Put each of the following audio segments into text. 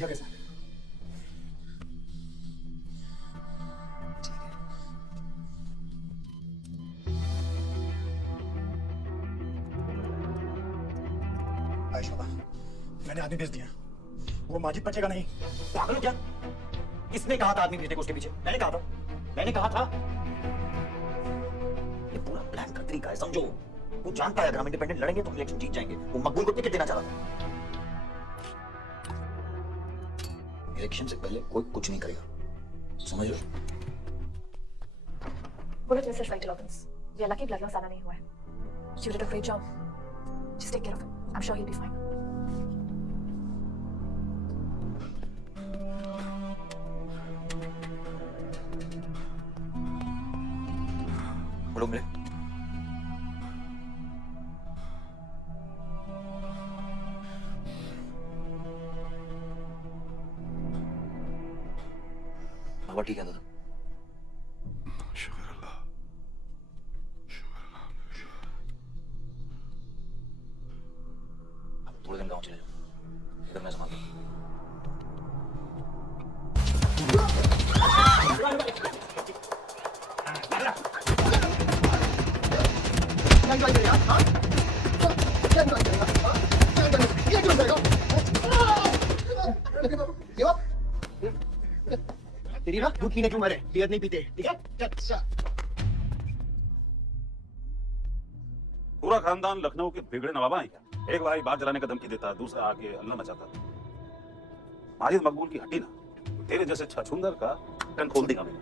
देखा कैसा? शोभा, मैंने आदमी भेज दिया। वो माजिद बचेगा नहीं। पागल हो क्या? किसने कहा था आदमी भेजने को उसके पीछे? मैंने कहा था। ये पूरा प्लान का तरीका है, समझो। वो जानता है अगर हम इंडिपेंडेंट लड़ेंगे तो इलेक्शन जीत जाएंगे। वो मकबूल को टिकट देना चाह रहा था। इलेक्शन से पहले कोई कुछ नहीं करेगा, समझ लो। Bullet misses vital organs. We are lucky blood loss ज्यादा नहीं हुआ है. You did a great job. Just take care of him. I'm sure he'll be fine. बोलो मेरे। बाबा ठीक है दादा? शुक्र अल्लाह, शुक्र अल्लाह। अब थोड़े दिन गाँव चले जाओ, इधर मैं संभालता हूँ। तेरी ना दूध पीने की उम्र है, बियर नहीं पीते, ठीक है? पूरा खानदान लखनऊ के बिगड़े नवाबा है क्या? एक भाई बात जलाने का धमकी देता, दूसरा आके हल्ला मचाता। माजिद मकबूल की हड्डी ना, तेरे जैसे छछूंदर का टन खोल देगा मैं।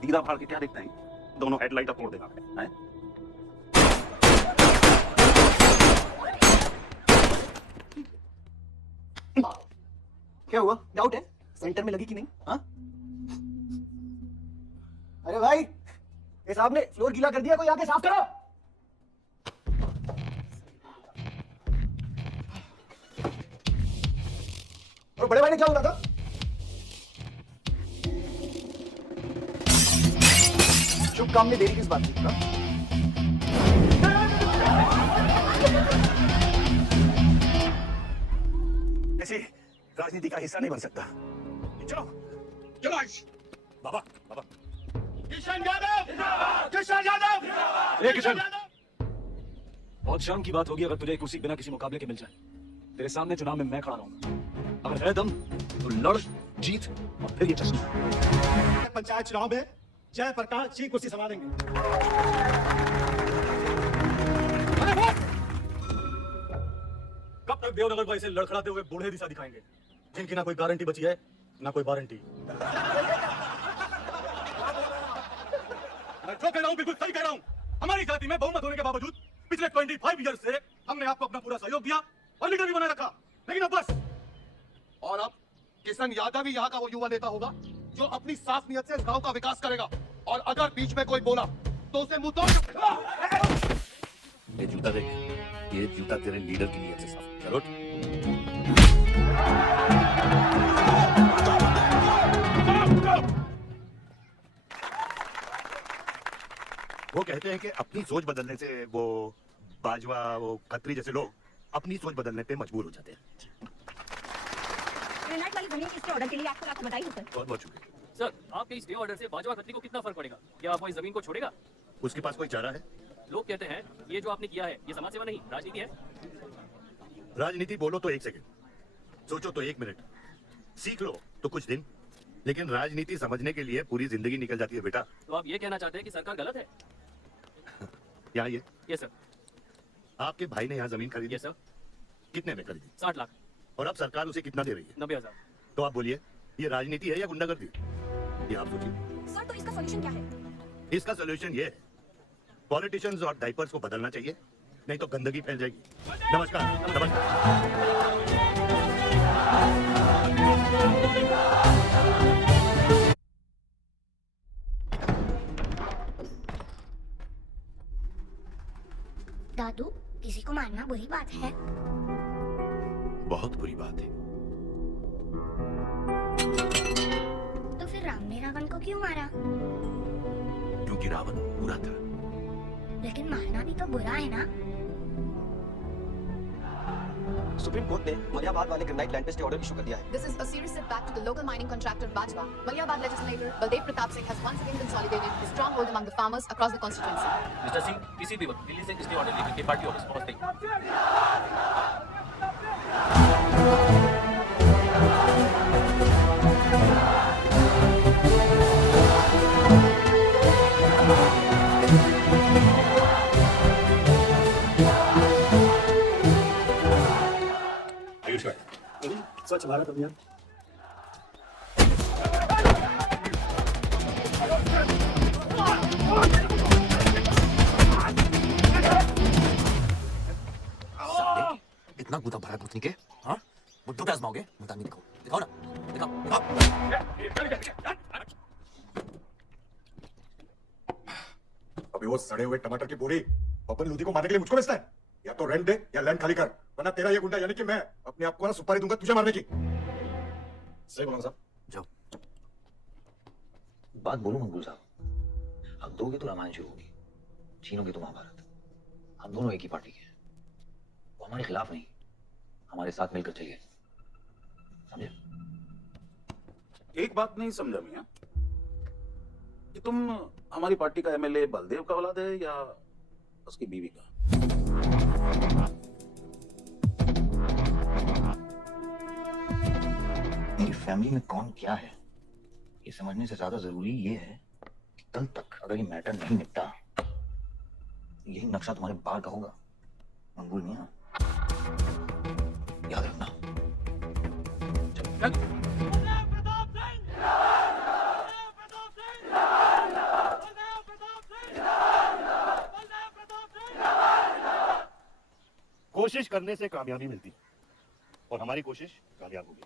दीदा फाड़ के क्या देखते हैं? दोनों हेडलाइट तोड़ देगा मैं। क्या हुआ? डाउट है? सेंटर में लगी कि नहीं? हाँ? अरे भाई, ये साहब ने फ्लोर गीला कर दिया, कोई आके साफ करो। और बड़े भाई ने क्या बोला था? शुभ काम में देरी किस बात की? ऐसे राजनीति का हिस्सा नहीं बन सकता। चलो चलो बाबा बाबा। किशन यादव जिंदाबाद, किशन यादव जिंदाबाद। किशन, बहुत शर्म की बात होगी अगर तुझे कुर्सी बिना किसी मुकाबले के मिल जाए। तेरे सामने चुनाव में मैं खड़ा रहूंगा। अगर है दम तो लड़, जीत और फिर ये जश्न। पंचायत चुनाव में जय प्रकाश जी कुर्सी संभालेंगे। कब तक देवनगर भाई से लड़खड़ाते हुए बूढ़े दिशा दिखाएंगे, जिनकी ना कोई गारंटी बची है ना कोई वारंटी। मैं जो कह रहा हूँ बिल्कुल सही कह रहा हूँ। हमारी जाति में बहुमत होने के बावजूद पिछले 25 ईयर से हमने आपको अपना पूरा सहयोग दिया और लीडर भी बनाए रखा, लेकिन अब बस। और अब किशन यादव ही यहाँ का वो युवा नेता होगा जो अपनी साफ नियत से गांव का विकास करेगा। और अगर बीच में कोई बोला तो उसे मुंह तोड़। ये जूता देख, ये जूता तेरे लीडर की नियत से साफ। चलो वो कहते हैं कि अपनी सोच बदलने से वो बाजवा, वो खत्री जैसे लोग अपनी सोच बदलने पे मजबूर हो जाते हैं। ग्रेनाइट वाली जमीन इसके ऑर्डर के लिए आपको बताई सर। बहुत बहुत शुक्रिया सर। आपके इस डे ऑर्डर से बाजवा खत्री को कितना फर्क पड़ेगा? क्या आप इस जमीन को छोड़ेगा? उसके पास कोई चारा है? लोग कहते हैं ये जो आपने किया है ये समाज सेवा नहीं राजनीति है। राजनीति बोलो तो 1 सेकंड, सोचो तो 1 मिनट, सीख लो तो कुछ दिन, लेकिन राजनीति समझने के लिए पूरी जिंदगी निकल जाती है बेटा। तो आप ये कहना चाहते हैं कि सरकार गलत है? यहाँ ये यस सर। आपके भाई ने यहाँ जमीन खरीदी? Yes sir. कितने में खरीदी? 60 लाख। और अब सरकार उसे कितना दे रही है? 90,000। तो आप बोलिए, ये राजनीति है या गुंडागर्दी? ये आप सोचिए। सर तो इसका सॉल्यूशन क्या है? इसका सोल्यूशन ये है, पॉलिटिशियंस और डाइपर्स को बदलना चाहिए, नहीं तो गंदगी फैल जाएगी। नमस्कार नमस्कार। दादू, किसी को मारना बुरी बात है? बहुत बुरी बात है। तो फिर राम ने रावण को क्यों मारा? क्योंकि रावण बुरा था। लेकिन मारना भी तो बुरा है ना? सुप्रीम कोर्ट ने मलियाबाद वाले ग्रेनाइट लैंड पे स्टे ऑर्डर इशू कर दिया है। This is a serious setback to the local mining contractor Bajwa. Maliabad legislator Baldev Pratap Singh has once again consolidated his stronghold among the farmers across the constituency. Mister Singh किसी भी वक्त दिल्ली से stay order लेकर के party office पहुंचते हैं। आयुष भाई, स्वच्छ भारत अभियान इतना गुदा भरा गुथनी के, हाँ? बुद्धू पे आजमाओगे? मुल्तान नहीं दिखाओ, दिखाओ ना, दिखाओ, दिखाओ। अभी वो सड़े हुए टमाटर की बोरी पपन लूधी को मारने के लिए मुझको बेचता है? या तो रेंट दे या लैंड खाली कर, वरना तेरा ये गुंडा यानी कि मैं अपने आप को ना सुपारी दूंगा तुझे मारने की। सही बोला साहब। जाओ। बात बोलूं मंगूल साहब, हम दोगे तो रामायण शुरू होगी, छीनोगे तो महाभारत। हम दोनों एक ही पार्टी के हैं, वो हमारे खिलाफ नहीं, हमारे साथ मिलकर चलिए, समझे? एक बात नहीं समझा मियां कि तुम हमारी पार्टी का एमएलए बलदेव का औलाद है या उसकी बीवी का? मेरी फैमिली में कौन क्या है ये समझने से ज्यादा जरूरी ये है कि कल तक अगर ये मैटर नहीं निपटा, यही नक्शा तुम्हारे बाल का होगा, मंगूल मियां, याद रखना। कोशिश करने से कामयाबी मिलती है और हमारी कोशिश कामयाब होगी।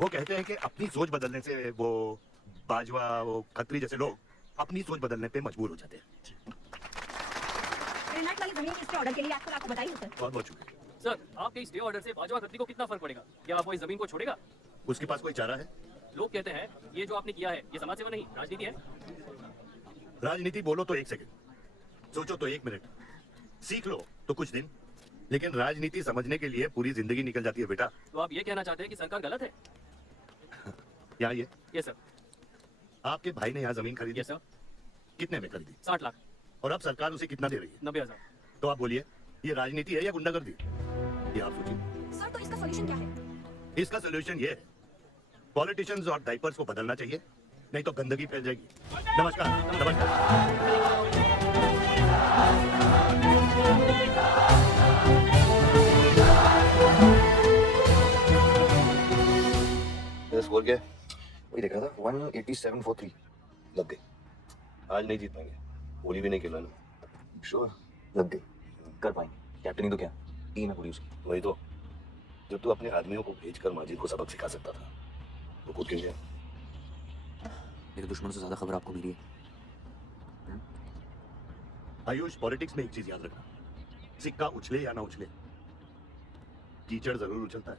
वो कहते हैं कि अपनी सोच बदलने से वो बाजवा, वो खत्री जैसे लोग अपनी सोच बदलने पे मजबूर हो जाते हैं। ग्रेनाइट वाली जमीन के ऑर्डर के लिए आपको बताइए सर। बहुत बहुत शुक्रिया। सर आपके स्टे ऑर्डर से बाजवा खत्री को कितना फर्क पड़ेगा? क्या वो इस जमीन को छोड़ेगा? उसके पास कोई चारा है? लोग कहते हैं ये जो आपने किया है ये समाज सेवा नहीं राजनीति है। राजनीति बोलो तो 1 सेकंड, सोचो तो 1 मिनट, सीख लो तो कुछ दिन, लेकिन राजनीति समझने के लिए पूरी जिंदगी निकल जाती है बेटा। तो आप ये कहना चाहते हैं कि सरकार गलत है? यहाँ ये ये सर। आपके भाई ने यहाँ जमीन खरीदी? ये सर। कितने में खरीदी? 60 लाख। और अब सरकार उसे कितना दे रही है? 90,000। तो आप बोलिए ये राजनीति है या गुंडागर्दी? ये आप सोचिए। सर तो इसका सॉल्यूशन क्या है? इसका सोल्यूशन ये है, पॉलिटिशियंस और डाइपर्स को बदलना चाहिए, नहीं तो गंदगी फैल जाएगी। नमस्कार। नमस्कार। स्कोर क्या है? वही देख रहा था, 187 लग गई। आज नहीं जीत पाएंगे, होली भी नहीं खेला ना। श्योर लग गई, कर पाएंगे। कैप्टनी तो क्या, टीम है पूरी उसकी। वही तो, जब तू अपने आदमियों को भेजकर माजिद को सबक सिखा सकता था तो खुद क्यों गया? मेरे दुश्मन से ज्यादा खबर आपको मिली है। आयुष, पॉलिटिक्स में एक चीज याद रखना, सिक्का उछले या ना उछले, कीचड़ जरूर उछलता है।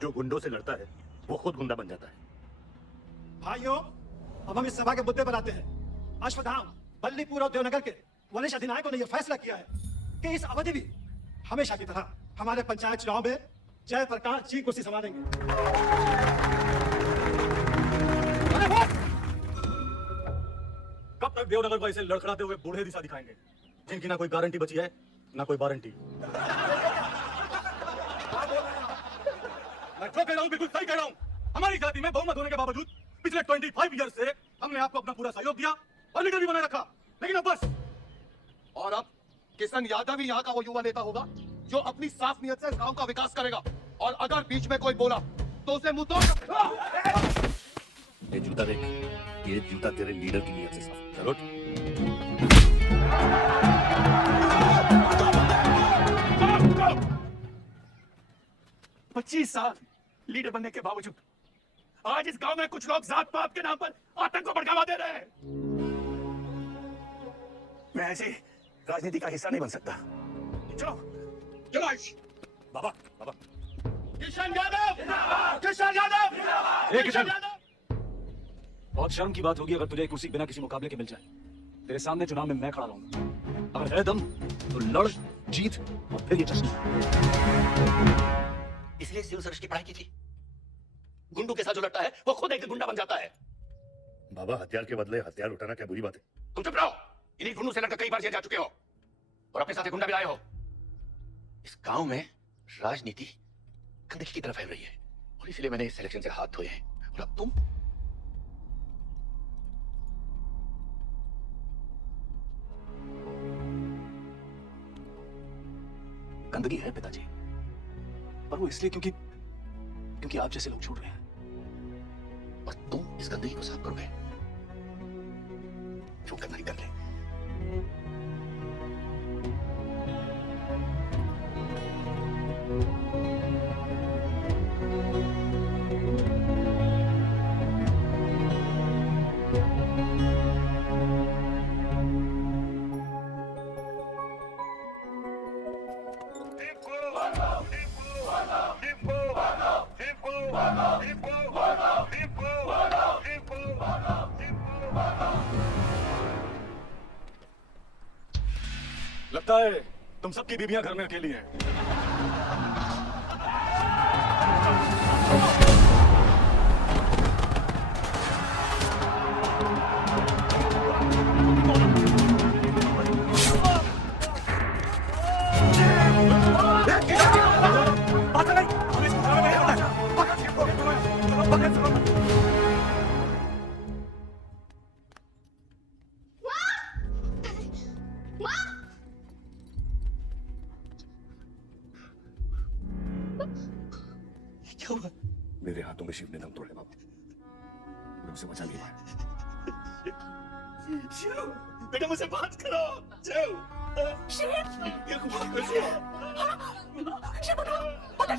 जो गुंडों से लड़ता है वो खुद गुंडा बन जाता है। भाइयों, अब हम इस सभा के मुद्दे पर आते हैं। अश्वत्थाम, बल्लीपुर और देवनगर के वरिष्ठ अधिनायकों ने यह फैसला किया है कि इस अवधि भी हमेशा की तरह हमारे पंचायत चुनाव में जयप्रकाश जी कुर्सी संभालेंगे। कब तक देवनगर भाई से लड़खड़ाते हुए बूढ़े दिशा दिखाएंगे जिनकी ना कोई गारंटी बची है ना कोई वारंटी? मैं जो कह रहा हूँ बिल्कुल सही कह रहा हूँ। हमारी जाति में बहुमत होने के बावजूद पिछले 25 ईयर से हमने आपको अपना पूरा सहयोग दिया और लीडर भी बनाए रखा, लेकिन अब बस। और अब किशन यादव ही यहाँ का वो युवा नेता होगा जो अपनी साफ नियत से गांव का विकास करेगा, और अगर बीच में कोई बोला तो उसे मुंह तोड़। ये जूता देख, ये जूता तेरे लीडर की नीयत से साफ। चलो 25 साल लीडर बनने के बावजूद आज इस गांव में कुछ लोग जात पात के नाम पर आतंक को बढ़ावा दे रहे हैं। मैं ऐसी राजनीति का हिस्सा नहीं बन सकता। चलो चलो आयुष। बाबा, बाबा, किशन यादव जिंदाबाद, किशन यादव जिंदाबाद, ए किशन, बहुत शर्म की बात होगी अगर तुझे एक कुर्सी बिना किसी मुकाबले के मिल जाए। तेरे सामने चुनाव में मैं खड़ा रहूंगा। अगर है दम तो लड़, जीत और फिर ये जश्न। इसलिए सिविल सर्विस की पढ़ाई की थी। गुंडों के साथ जो लड़ता है वो खुद एक गुंडा बन जाता है। बाबा हथियार के बदले हथियार उठाना क्या बुरी बात है? तुम चुप रहो। इन्हीं गुंडों से लड़कर कई बार जेल जा चुके हो और अपने साथ एक गुंडा भी लाए हो। इस गांव में राजनीति गंदगी की तरफ फैल रही है और इसलिए मैंने इस सिलेक्शन से हाथ धोए हैं। और अब तुम गंदगी है पिताजी, पर वो इसलिए क्योंकि आप जैसे लोग छोड़ रहे हैं। और तुम इस गंदगी को साफ करोगे जो करना ही कर ले। लगता है तुम सबकी बीबियां घर में अकेली हैं। मेरे हाथों में शिव ने दम तोड़े बाबा, मैं उसे बचा नहीं पाया। शिव, बेटा मुझसे बात करो। शिव, ये कमाल कैसे है? शिव, बता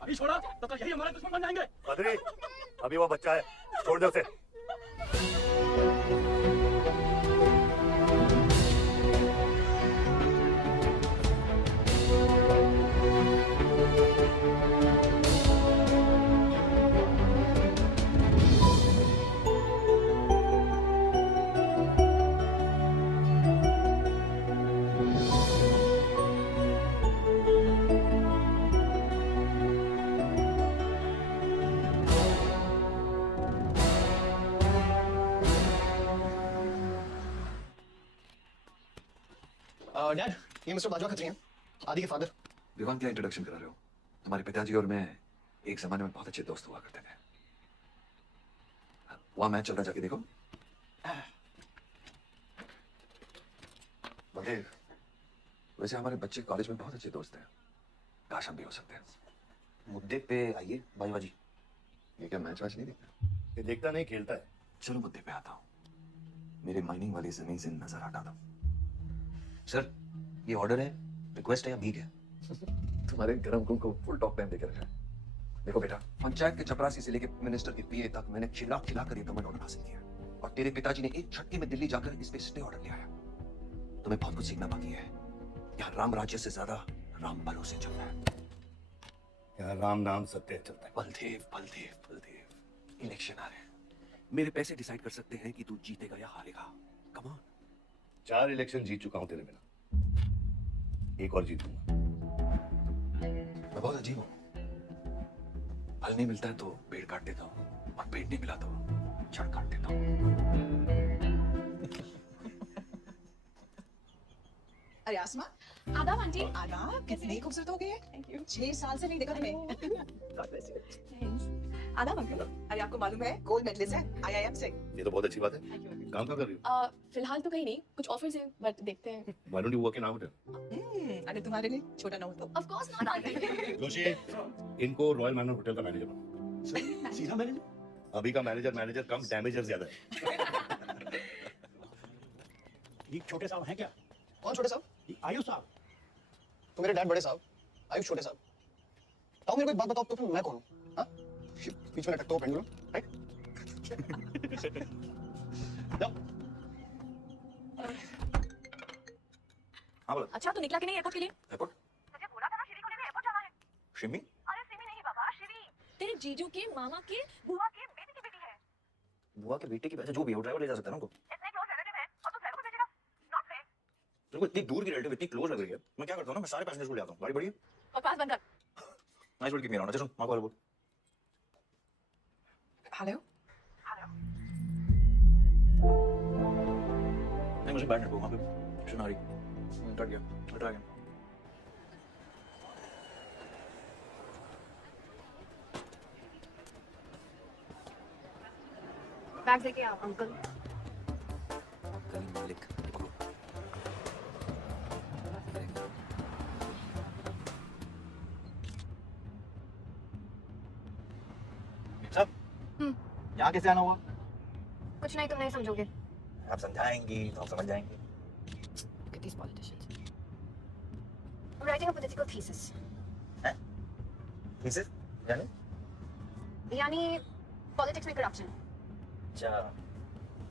अभी छोड़ा तो कल यही हमारे दुश्मन बन जाएंगे। पादरी, अभी वो बच्चा है, छोड़ दे उसे। डैड, ये मिस्टर बाजवा खत्री हैं, आदि के फादर। विवान क्या इंट्रोडक्शन करा रहे हो? हमारे पिताजी और मैं एक जमाने में बहुत अच्छे दोस्त हुआ करते थे। वहां मैच चल रहा, जाके देखो। बलदेव, वैसे हमारे बच्चे कॉलेज में बहुत अच्छे दोस्त हैं, काश हम भी हो सकते हैं। मुद्दे पे आइए बाजवा जी। ये क्या मैच वैच नहीं देखता? ये देखता नहीं, खेलता है। चलो मुद्दे पे आता हूँ। मेरे माइनिंग वाली जमीन से नजर हटा दो। सर, ये ऑर्डर है, रिक्वेस्ट है या भीख है? तुम्हारे गरम कुम को फुल टॉक टाइम देकर रखा है। देखो बेटा, पंचायत के चपरासी से लेकर मिनिस्टर के पीए तक मैंने खिला कर ये गवर्नमेंट ऑर्डर हासिल किया और तेरे पिताजी ने एक झटके में दिल्ली जाकर इस पे स्टे ऑर्डर ले आया। तुम्हें बहुत कुछ सीखना बाकी है। यहाँ राम राज्य से ज्यादा राम बलों से चलना है। यहाँ राम नाम सत्य चलता है। बलदेव, बलदेव, बलदेव, इलेक्शन आ रहे हैं। मेरे पैसे डिसाइड कर सकते हैं कि तू जीतेगा या हारेगा। Come on. 4 इलेक्शन जीत चुका हूं तेरे बिना, एक और जीतूंगा। मैं बहुत अजीब हूँ। फल नहीं मिलता है तो पेड़ काट देता हूँ और पेड़ नहीं मिला तो जड़ काट देता हूँ। अरे आसमा, आदाब आंटी। आदाब, कितनी खूबसूरत हो गई है। Thank you. 6 साल से नहीं देखा तुम्हें। God bless you. आदाब अंकल। अरे आपको मालूम है गोल्ड मेडलिस्ट है IIM से। ये तो बहुत अच्छी बात है। काम क्या कर रही हो? फिलहाल तो कहीं नहीं, कुछ ऑफर्स हैं बट देखते हैं। Why don't you work in our hotel? अरे तुम्हारे लिए छोटा ना हो तो। Of course not aunty. Joshi, इनको रॉयल मैनर होटल का मैनेजर बनाओ। सीधा मैनेजर? अभी का मैनेजर कम, डैमेजर ज्यादा है। ये छोटे साहब हैं क्या? कौन छोटे साहब? ये आयुष साहब। तो मेरे डैड बड़े साहब, आयुष छोटे साहब। ताऊ मेरे को एक बात बताओ, तो फिर मैं कौन हूँ? हाँ? बीच में लटकता हूँ पेंडुलम, राइट? हाँ बोलो। अच्छा तो निकला कि नहीं एयरपोर्ट के लिए? एयरपोर्ट? तुझे बोला था ना श्री को लेकर एयरपोर्ट जाना है। शिमी? अरे सिमी नहीं बाबा, श्री तेरे जीजू के मामा के बुआ के बेटी की बेटी है। बुआ के बेटे की वजह जो भी हो ड्राइवर ले जा सकता है ना उनको। इतने क्लोज रिलेटिव है और तू ड्राइवर को भेजेगा? Not fair. तेरे को इतनी दूर की रिलेटिव इतनी क्लोज लग रही है, मैं क्या करता हूँ ना, मैं सारे पैसेंजर्स को ले आता हूँ, गाड़ी बढ़िए। बकवास बंद कर। Nice word, keep me around. अच्छा सुन, माँ को हेलो बोल। हेलो नहीं मुझे बैठ नहीं वहाँ पे सुना रही डर गया हटा गया। बैग लेके आओ अंकल। कलीम मलिक सब यहाँ कैसे आना हुआ? कुछ नहीं, तुम नहीं समझोगे। आप समझाएंगी तो हम समझ जाएंगे। Look at these politicians. I'm writing a political thesis. Thesis? यानी? यानी politics में corruption. अच्छा,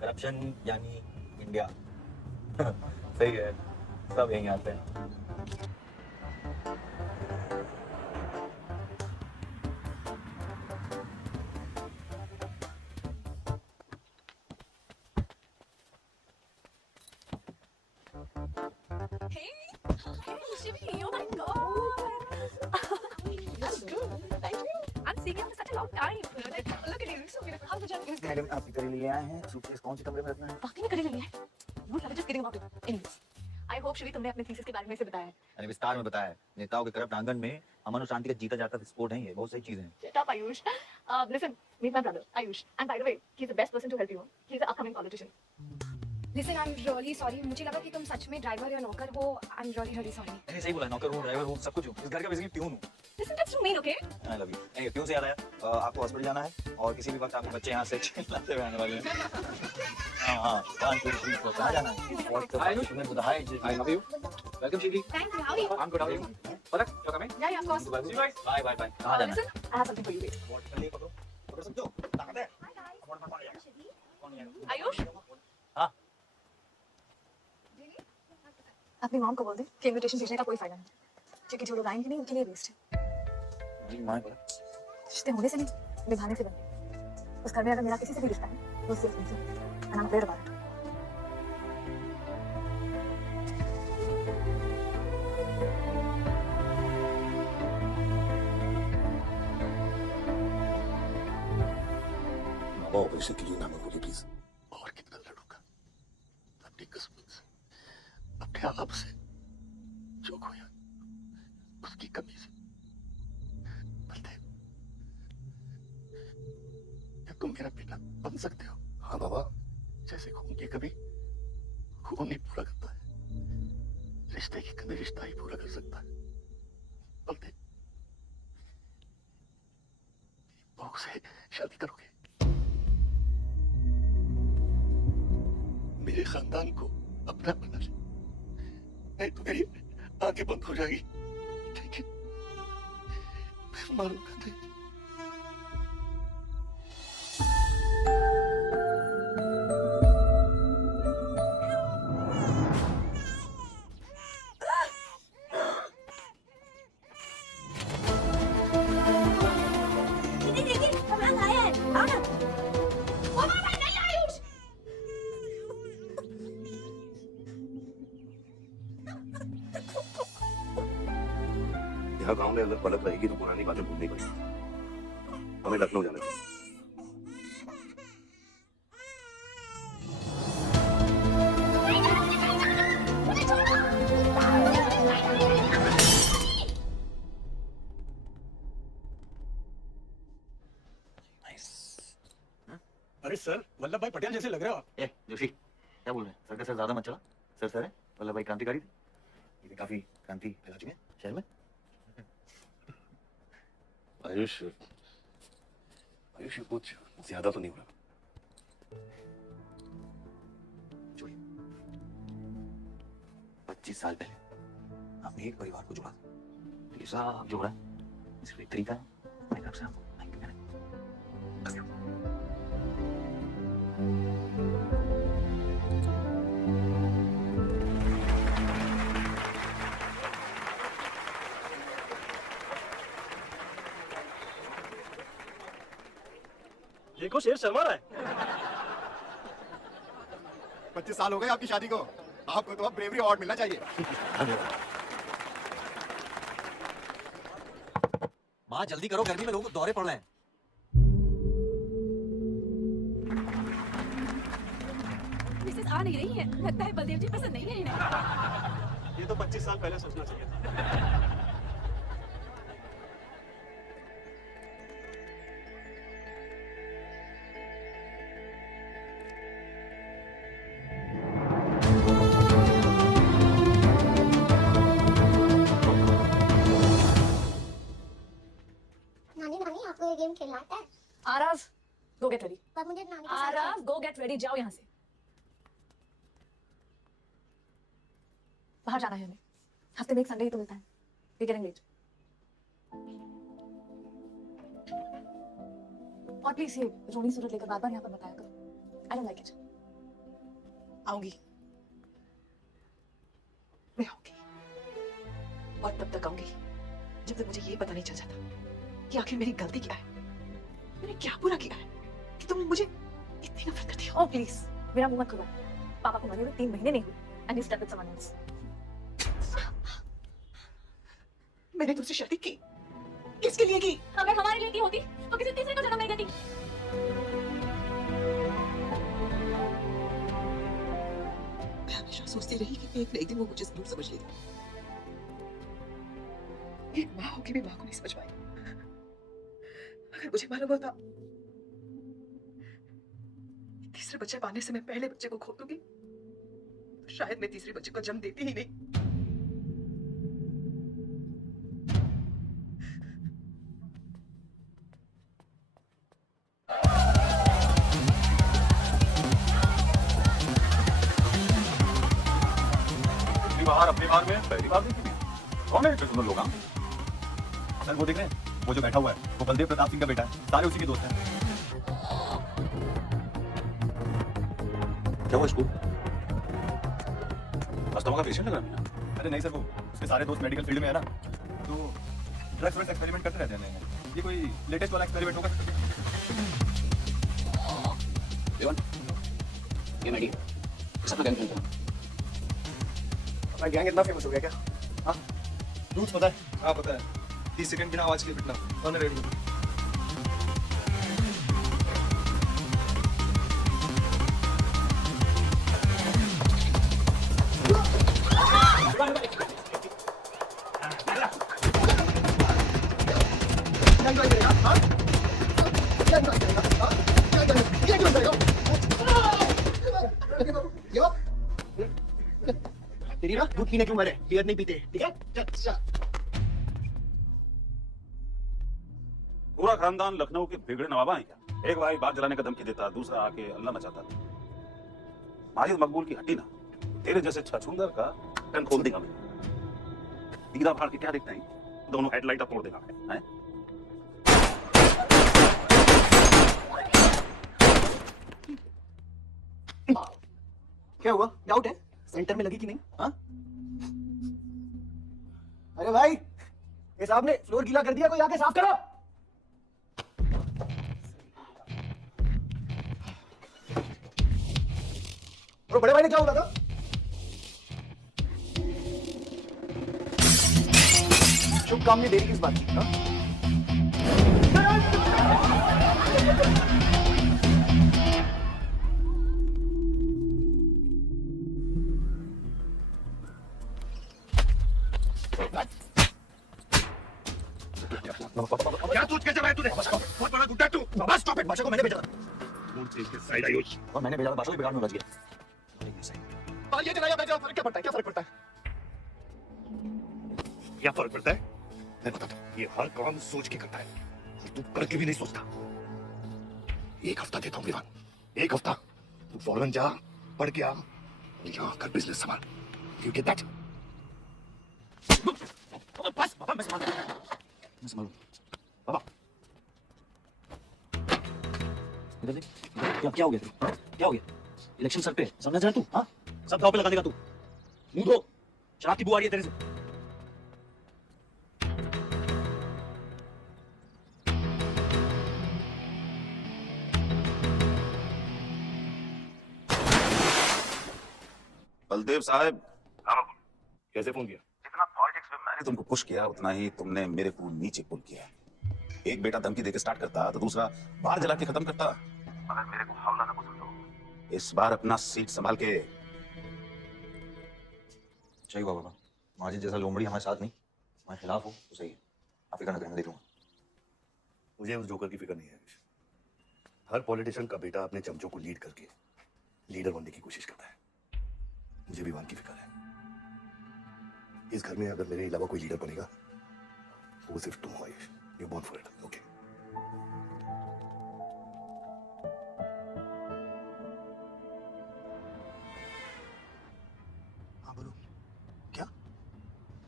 करप्शन यानी इंडिया। सही है, सब यहीं आते हैं। Hey, Shivi, oh my God. That's good. Thank you. I'm seeing you for such a long time. Look at you, so beautiful. How did you get madam आपकी करी लिए आए हैं, सूटकेस कौन से कमरे में रखना है? बाकी में करे लिए हैं. Good, I was just kidding about it. Anyways, I hope Shivi तुमने अपने thesis के बारे में इसे बताया है. मैंने विस्तार में बताया है, नेताओं के करप्ट आंगन में अमन और शांति का जीता जाता विस्फोट है, ये बहुत सही चीजें हैं। Shut up, Ayush. Listen, meet my brother, Ayush. And by the way, he's the best person to help you. He's an upcoming politician. Listen, I'm really sorry. मुझे लगा कि तुम सच में ड्राइवर या नौकर हो. I'm really really sorry. मैंने सही बोला, नौकर हूँ, ड्राइवर हूँ, सब कुछ हूँ। इस घर का बेसिकली प्यून हूँ। Listen, that's too mean, okay? I love you. नहीं, प्यून से याद आया, आपको हॉस्पिटल जाना है और किसी भी वक्त आपके बच्चे यहाँ से चिल्लाते हुए आने वाले हैं। हाँ, 1 2 3 4 कहाँ जाना है? Ayush, Hi, I love you. Welcome, Shivi. Thank you. How are you? I'm good. How are you? Palak, you're coming? Yeah, yeah, of course. See you guys. Bye, bye, bye. कहाँ जाना है? Listen, I have something for you. Wait. पकड़ सकते हो? ताकत है? Ayush? हाँ। अपनी मॉम को बोल दे कि इनविटेशन भेजने का कोई फायदा नहीं, क्योंकि जो लोग आएंगे नहीं उनके लिए वेस्ट है। मेरी माँ बोला। रिश्ते होने से नहीं, निभाने से बनते। उस घर में अगर मेरा किसी से भी रिश्ता है, तो सिर्फ मुझसे। And I'm afraid about it. Mama operation के लिए नाम बोलिए प्लीज। और कितना लड़ूंगा अपनी किस्मत से, अपने आप से, जो खोया उसकी कमी से। बलदेव, क्या तुम मेरा बेटा बन सकते हो? हाँ बाबा। जैसे खून की कमी खून नहीं पूरा करता है, रिश्ते की कमी रिश्ता ही पूरा कर सकता है। बलदेव, बहू से शादी करोगे? मेरे खानदान को अपना बना ले, नहीं तो मेरी आंखें बंद हो जाएगी। ठीक है, मैं मारूंगा नहीं। यहाँ गांव में अगर पलक रहेगी तो पुरानी बातें भूलनी पड़ेगी। हमें लखनऊ जाना चाहिए। अरे सर, वल्लभ भाई पटेल जैसे लग रहे हो आप। ए जोशी, क्या बोल रहे हैं? सर का सर ज्यादा मत चला। सर है, वल्लभ भाई क्रांतिकारी थे। ये भी काफी क्रांति फैला चुके हैं शहर में। आयुष, आयुष कुछ ज्यादा तो नहीं हो रहा? 25 साल पहले हमने एक परिवार को जोड़ा, ये सब जोड़ा सिर्फ एक तरीका है। मैं आपसे आपको थैंक यू कहने। देखो शेर शर्मा रहा है। 25 साल हो गए आपकी शादी को, आपको तो अब ब्रेवरी अवार्ड मिलना चाहिए। माँ जल्दी करो, गर्मी में लोगों को दौरे पड़ रहे हैं। मिसेस आ नहीं रही है, लगता है बलदेव जी पसंद नहीं है इन्हें। ये तो 25 साल पहले सोचना चाहिए था। नानी नानी आपको ये गेम खेलना आता है? Aarav, go get ready. पर मुझे नानी के साथ आरव, go get ready. जाओ यहाँ से। बाहर जाना है हमें। हफ्ते में एक संडे ही तो मिलता है। We're getting late. और प्लीज ये रोनी सूरत लेकर बार-बार यहाँ पर बताया करो। I don't like it. आऊंगी। मैं आऊंगी। और तब तक आऊंगी जब तक मुझे ये पता नहीं चल जाता कि आखिर मेरी गलती क्या है। मैंने क्या बुरा किया है कि तुम मुझे इतनी नफरत करती हो? ओह प्लीज, मेरा मुंह मत खुलवा। पापा को मरे हुए 3 महीने नहीं हुए and you step with someone else. मैंने तुमसे शादी की, किसके लिए की? अगर हमारे लिए की होती तो किसी तीसरे को जन्म नहीं देती। मैं हमेशा सोचती रही कि एक न एक दिन वो मुझे जरूर समझ लेगी। एक माँ होके भी माँ को नहीं समझ पाई। अगर मुझे मालूम होता तीसरे बच्चे पाने से मैं पहले बच्चे को खो दूंगी तो शायद मैं तीसरे बच्चे को जन्म देती ही नहीं। बाहर अपने बार में पहली बार देखी थी। कौन है इतने सुंदर लोग? हाँ सर वो देख रहे हैं, वो जो बैठा हुआ है वो बलदेव प्रताप सिंह का बेटा है, सारे उसी के दोस्त हैं। क्या हुआ स्कूल? अस्थमा का पेशेंट लग रहा है ना? अरे नहीं सर, वो उसके सारे दोस्त मेडिकल फील्ड में है ना, तो ड्रग्स वग्स एक्सपेरिमेंट करते रहते हैं। ये कोई लेटेस्ट वाला एक्सपेरिमेंट होगा? ये मेडी सब गैंग में अपना गैंग इतना फेमस हो गया क्या? हाँ रूट्स पता है? हाँ पता है। 30 सेकंड बिना आवाज के पिटना। कौन है रेडी? तेरी ना दूध पीने की उम्र है, बियर नहीं पीते, ठीक है? पूरा खानदान लखनऊ के बिगड़े नवाबा है क्या? एक भाई बात जलाने का धमकी देता, दूसरा आके अल्लाह मचाता। माजिद मकबूल की हड्डी ना तेरे जैसे छछूंदर का टन खोल देगा मैं। दीदा फाड़ के क्या देखता है? दोनों हेडलाइट तोड़ देगा मैं। क्या हुआ? डाउट है? सेंटर में लगी कि नहीं? हाँ? अरे भाई, ये साहब ने फ्लोर गीला कर दिया, कोई आके साफ करो। तो बड़े भाई ने क्या बोला था? शुभ काम में देरी किस बात की? हाँ? क्या सोच के चला है तूने? बहुत बड़ा गुड्डा तू। बस स्टॉप इट, बादशाह को मैंने भेजा था। कौन से इसके साइड आयुष? और मैंने भेजा था, बादशाह को बिगाड़ में उलझ गया। ये चला या भेजा, फर्क क्या पड़ता है? क्या फर्क पड़ता है? क्या फर्क पड़ता है? मैं बताता हूँ, ये हर काम सोच के करता है और तू करके भी नहीं सोचता। 1 हफ्ता देता हूँ विवान, 1 हफ्ता। तू फौरन जा, पढ़ के आ, यहाँ कर बिजनेस संभाल। You get that? बस बाबा, मैं संभालूं। बाबा इधर देख, क्या हो गया तेरे? क्या हो गया? इलेक्शन सर पे, समझ रहा तू? हाँ, सब दांव पे लगा देगा तू। मुंह धो, शराब की बू आ रही है तेरे से। बलदेव साहब, कैसे फोन किया? जितना पॉलिटिक्स में मैंने तुमको पुश किया उतना ही तुमने मेरे को नीचे पुल किया। एक बेटा धमकी देके स्टार्ट करता तो दूसरा बाहर जला के खत्म करता। अगर मेरे को हौला ना पसंद हो इस बार अपना सीट संभाल के। सही हुआ बाबा, माजिद जैसा लोमड़ी हमारे साथ नहीं, हमारे खिलाफ हो तो सही है। आप फिक्र न करें, मैं देख लूंगा। मुझे उस जोकर की फिक्र नहीं है। हर पॉलिटिशियन का बेटा अपने चमचों को लीड करके लीडर बनने की कोशिश करता है। मुझे विवान की फिक्र है। इस घर में अगर मेरे अलावा कोई लीडर बनेगा वो सिर्फ तुम हो Ayush. You born for it, okay? हाँ बोलो। क्या?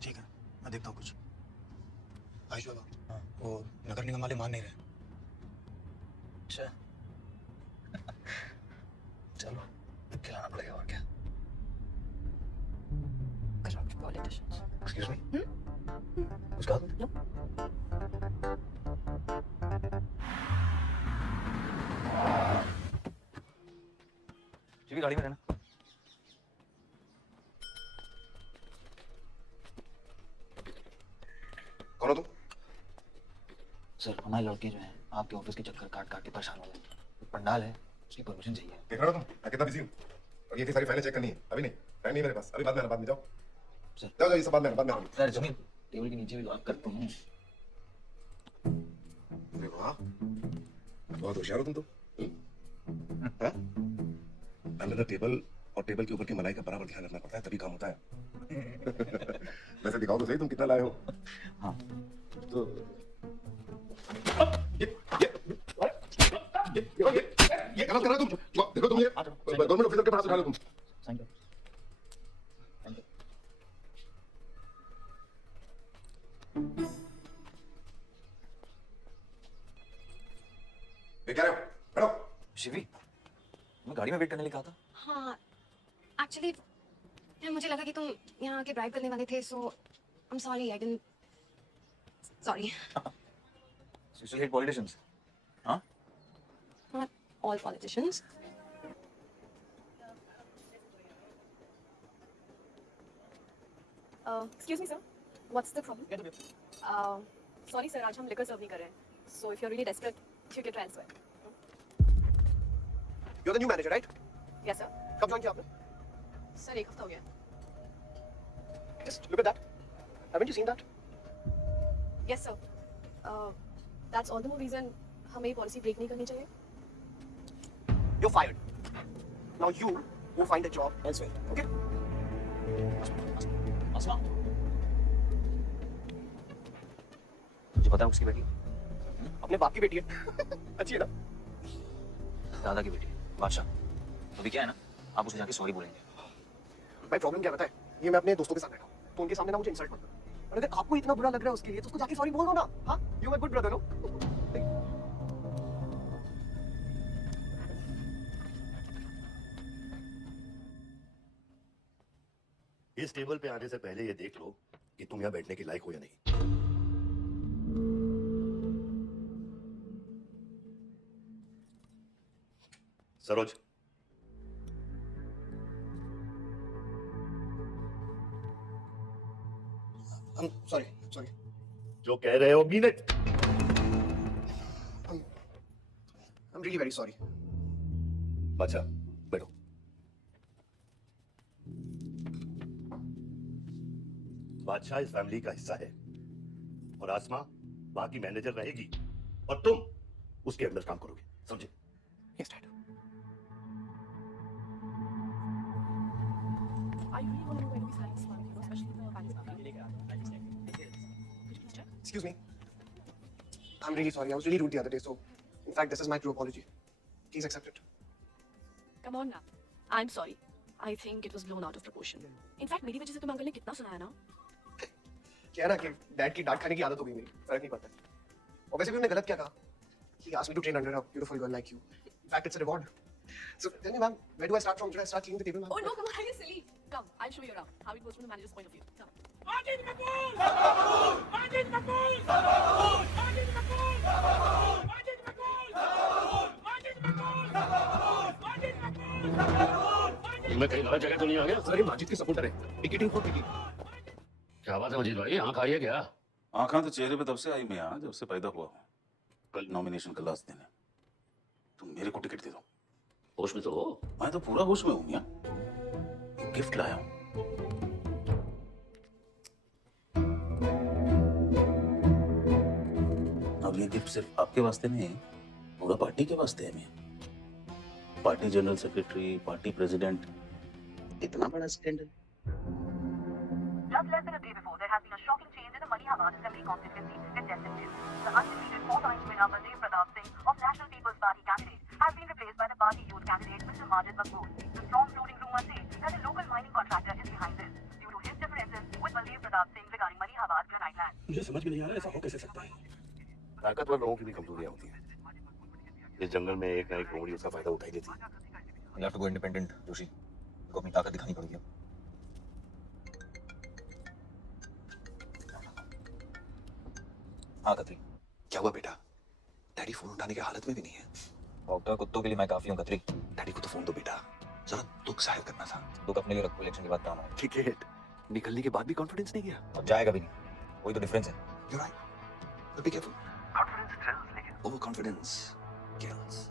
ठीक है, मैं देखता हूँ कुछ। आयुष बाबा, हाँ, वो नगर निगम वाले मान नहीं रहे। अच्छा चलो खिलाना पड़ेगा और क्या। Corrupt politicians. एक्सक्यूज मी, कुछ कहा तुमने? जी गाड़ी में रहना। कौन हो तुम? सर हमारे लड़के जो हैं आपके ऑफिस के चक्कर काट काट के परेशान हो गए। एक पंडाल है, उसकी परमिशन चाहिए। देख रहे हो तुम मैं कितना बिजी हूँ, और ये की सारी फाइलें चेक करनी है। अभी नहीं, टाइम नहीं मेरे पास। अभी बाद में आना, बाद में जाओ। सर जाओ जाओ, ये सब बाद में आना, बाद में आना। सर जमीन टेबल के नीचे भी लॉक करते हैं। अरे वाह, बहुत होशियार हो तुम तो। हाँ? अंदर टेबल और टेबल के ऊपर की मलाई का बराबर ध्यान रखना पड़ता है, तभी काम होता है। वैसे दिखाओ तो सही तुम कितना लाए हो। हाँ तो ये गलत कर रहे हो तुम। देखो तुम ये गवर्नमेंट ऑफिसर के पास उठा लो तुम। Thank you. क्या रहे हो? बैठो। शिवी, मैं गाड़ी में वेट करने लिए कहा था। हाँ एक्चुअली यार मुझे लगा कि तुम यहाँ आके ड्राइव करने वाले थे, so I am sorry, I didn't, sorry. So you still hate politicians? Huh? Not all politicians. Excuse me, sir. What's the problem? Sorry, sir. आज हम liquor serve नहीं कर रहे हैं. So if you're really desperate, you can try elsewhere. You're the new manager, right? Yes, sir. कब join किया आपने? Sir एक हफ्ता हो गया. Just look at that. Haven't you seen that? Yes, sir. That's all the more reason हमें ये policy break नहीं करनी चाहिए. You're fired. Now you go find a job elsewhere, okay? Asma, मुझे पता है उसकी बेटी अपने बाप की बेटी है। अच्छी है ना? दादा की बेटी बादशाह। अभी क्या है ना, आप उसे जाके सॉरी बोलेंगे। भाई प्रॉब्लम क्या पता है, ये मैं अपने दोस्तों के साथ बैठा हूँ तो उनके सामने ना मुझे इंसल्ट मत करो। और अगर आपको इतना बुरा लग रहा है उसके लिए तो उसको जाके सॉरी बोल दो ना। हाँ, you my good brother, no? इस टेबल पे आने से पहले ये देख लो कि तुम यहाँ बैठने के लायक हो या नहीं। सरोज, सॉरी जो कह रहे हो mean it. I am really very sorry. अच्छा बैठो। बादशाह इस फैमिली का हिस्सा है और आसमा बाकी मैनेजर रहेगी और तुम उसके अंदर काम करोगे, समझे? Yes dad. I really want to know where we stand this month, you know, especially the balance market. Could you please check? Excuse me. I'm really sorry. I was really rude the other day, so in fact this is my true apology. Please accept it. Come on now. I'm sorry. I think it was blown out of proportion. In fact, मेरी वजह से तुम uncle ने कितना सुनाया ना? क्या है ना कि डैड की डांट खाने की आदत हो गई मेरी, फर्क नहीं पड़ता। और वैसे भी उन्होंने गलत क्या कहा? He asked me to train under a beautiful girl like you. In fact, it's a reward. So tell me, ma'am, where do I start from? Should I start cleaning the table, ma'am? Oh no, come on, are you silly? Come, I'll show you around. How it goes from the manager's point of view. Come. Majid Makul! Majid Makul! Majid Makul! Majid Makul! Majid Makul! Majid Makul! मैं कहीं गलत जगह तो नहीं आ गया? Sir ये माजिद के supporter है, टिकटिंग फॉर टिकटिंग। क्या बात है मजीद भाई, आंख आई है क्या? आंखा तो चेहरे पे तब से आई मियां जब से पैदा हुआ हूँ। कल नॉमिनेशन का लास्ट दिन है, तुम मेरे को टिकट दे दो। होश में तो हो? मैं तो पूरा होश में हूँ मियां, गिफ्ट लाया हूँ। अब ये गिफ्ट सिर्फ आपके वास्ते नहीं है, पूरा पार्टी के वास्ते है मियां। Party general secretary, party president, इतना बड़ा scandal. Just less than a day before, there has been a shocking change in the Malihabad Assembly constituency contestant list. The undefeated 4-time winner Baldev Pratap Singh of National People's Party candidate has been replaced by the party youth candidate Mr. Majid Maqbool. The strong floating rumors say that a local mining contractor is behind this due to his differences with Baldev Pratap Singh regarding Malihabad granite land. मुझे समझ में नहीं आ रहा ऐसा हो कैसे सकता है। ताकतवर लोगों की भी कमजोरियां होती हैं। इस जंगल में एक ना एक लोमड़ी उसका फायदा उठाई देती है। You have to go independent, Joshi. इनको अपनी ताकत दिखानी पड़ेगी अब। हाँ कतरी। क्या हुआ बेटा? डैडी फोन उठाने की हालत में भी नहीं है। डॉक्टर कुत्तों के लिए मैं काफी हूँ कतरी। डैडी को तो फोन दो बेटा, जरा दुख जाहिर करना था। दुख अपने लिए रखो, इलेक्शन के बाद काम आए। टिकट निकलने के बाद भी कॉन्फिडेंस नहीं गया। अब जाएगा भी नहीं, वही तो डिफरेंस है। You're right. But be careful. Confidence kills, लेकिन overconfidence kills.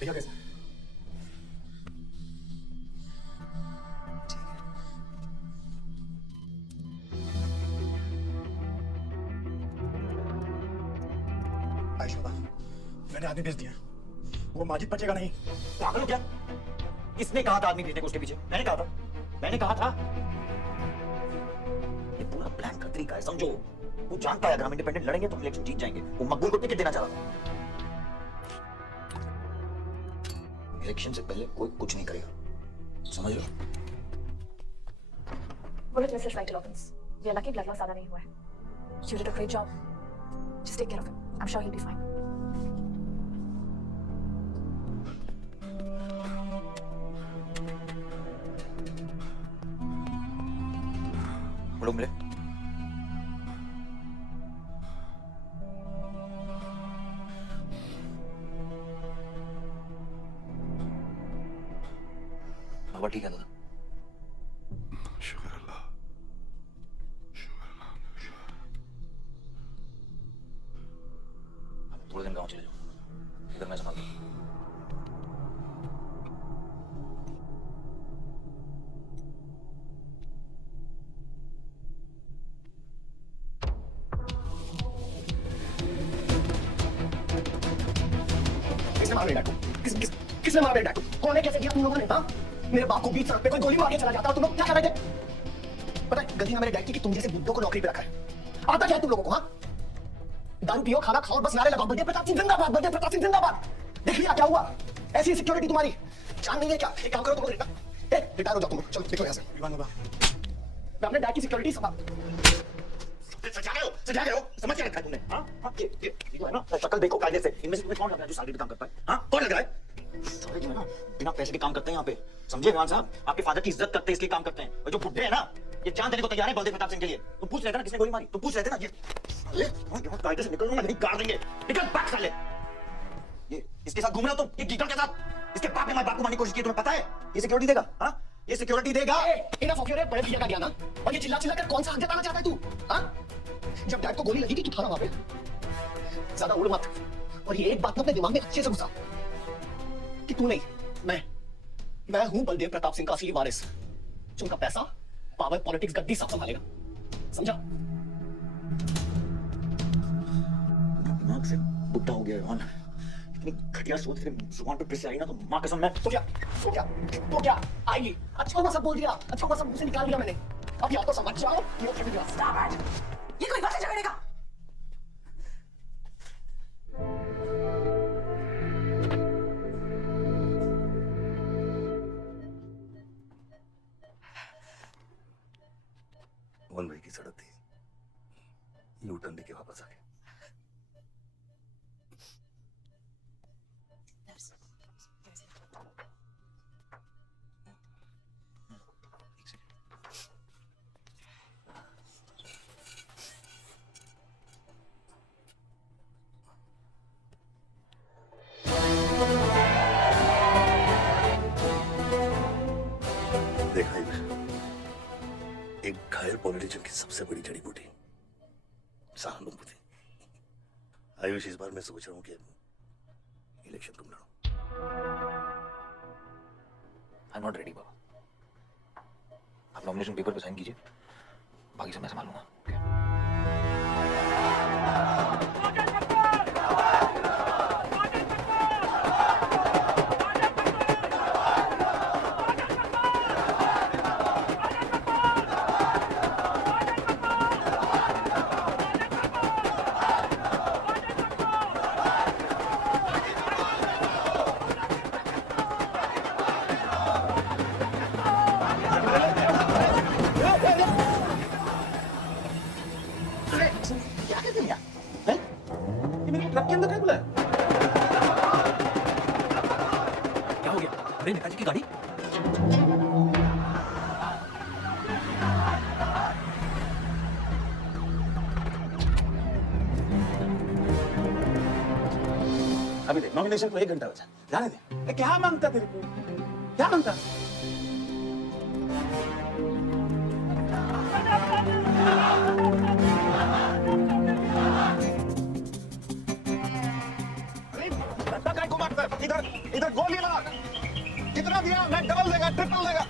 भैया कैसा? मैंने आदमी भेज दिया, वो माजिद बचेगा नहीं। पागल हो क्या? किसने कहा था आदमी भेजने को उसके पीछे? मैंने कहा था, मैंने कहा था। ये पूरा प्लान खतरी का है, समझो। वो जानता है अगर हम इंडिपेंडेंट लड़ेंगे तो हम इलेक्शन जीत जाएंगे। वो मकबूल को टिकट देना चाह रहा था। इलेक्शन से पहले कोई कुछ नहीं करेगा, समझ लो। Bullet missile right Lawrence. We are lucky blood loss ज़्यादा नहीं हुआ है. You did a great job. Just take care of him. I'm sure he'll be fine. वो लोग मिले? बाबा ठीक है दादा? शुक्र अल्लाह, थोड़े दिन गाँव चले जाओ, इधर मैं संभालता हूँ। किसने मारा मेरे डैड को? किसने मारा मेरे डैड को? कौन है? कैसे किया तुम लोगों ने? हाँ, मेरे बाप को बीच सड़क पे कोई गोली मार के चला जाता और तुम लोग क्या कर रहे थे? पता है गलती ना मेरे डैड की कि तुम जैसे बुड्ढों को नौकरी पे रखा है। आता क्या है तुम लोगों को? हाँ, दारू पियो, खाना खाओ और बस नारे लगाओ, बलदेव प्रताप सिंह जिंदाबाद, बलदेव प्रताप सिंह जिंदाबाद। देख लिया क्या हुआ? ऐसी सिक्योरिटी तुम्हारी जान नहीं है क्या? एक काम करो तुम लोग, रिटायर हो जाओ तुम। चलो निकलो यहाँ से। मैं अपने डैड की सिक्योरिटी संभाल। सजा गए हो, समझ क्या रखा है तुमने? हाँ, ये जो है ना, शक्ल देखो कायदे से, इनमें से तुम्हें कौन लग रहा है जो सैलरी पे काम करता है? हाँ, कौन लग रहा है? सारे जो है ना, बिना पैसे के काम करते हैं यहाँ पे, समझे विवान साहब? आपके फादर की इज्जत करते हैं, इसलिए काम करते हैं। और जो बुढ़े हैं ना, ये जान देने को तैयार है बलदेव प्रताप सिंह के लिए। तुम पूछ रहे थे ना किसने गोली मारी? तुम पूछ रहे थे ना ये? यहाँ कायदे से निकल रहा हूँ, नहीं गाड़ देंगे। निकल भाग साले। ये इसके साथ घूम रहे हो तुम, ये गीटर के साथ? इसके बाप ने हमारे बाप को मारने की कोशिश की, तुम्हें पता है? ये सिक्योरिटी देगा? हाँ, ये सिक्योरिटी देगा? इनफ ऑफ योर बड़े भैया का ज्ञान, और ये चिल्ला चिल्ला कर कौन सा हक जताना चाहता है तू? हाँ? जब डैड को गोली लगी थी तू था ना वहां पे? ज्यादा उड़ मत, और ये एक बात तो अपने दिमाग में अच्छे से घुसा कि तू नहीं, मैं हूं बलदेव प्रताप सिंह का असली वारिस, जो उनका पैसा, पावर, पॉलिटिक्स, गद्दी सब संभालेगा, समझा? दिमाग से बुढ़ा हो गया है, इतनी घटिया सोच तेरे जुबान पे फिर से आई ना तो मां कसम मैं तो क्या आएगी? अच्छा हुआ सब बोल दिया, अच्छा हुआ सब मुंह से निकाल दिया मैंने। अब या तो समझ जाओ या फिर ये कोई बात है झगड़े का? वन वे की सड़क थी, यू टर्न लेके वापस आ गए। देखा एक घायल पॉलिटिशियन की सबसे बड़ी जड़ी बूटी सहानुभूति। आयुष, इस बार मैं सोच रहा हूं कि इलेक्शन तुम लड़ो। आई एम नॉट रेडी बाबा। आप नॉमिनेशन पेपर पे साइन कीजिए, बाकी सब मैं संभालूंगा। क्या कहते हैं यार? हैं? ये मेरे को ट्रक के अंदर क्या बुलाया? क्या हो गया? अरे नेताजी की गाड़ी। अभी देख, नॉमिनेशन को 1 घंटा बचा, जाने दे। क्या मांगता तेरे को? क्या मांगता? इधर इधर गोली मार। कितना दिया? मैं डबल देगा, ट्रिपल देगा।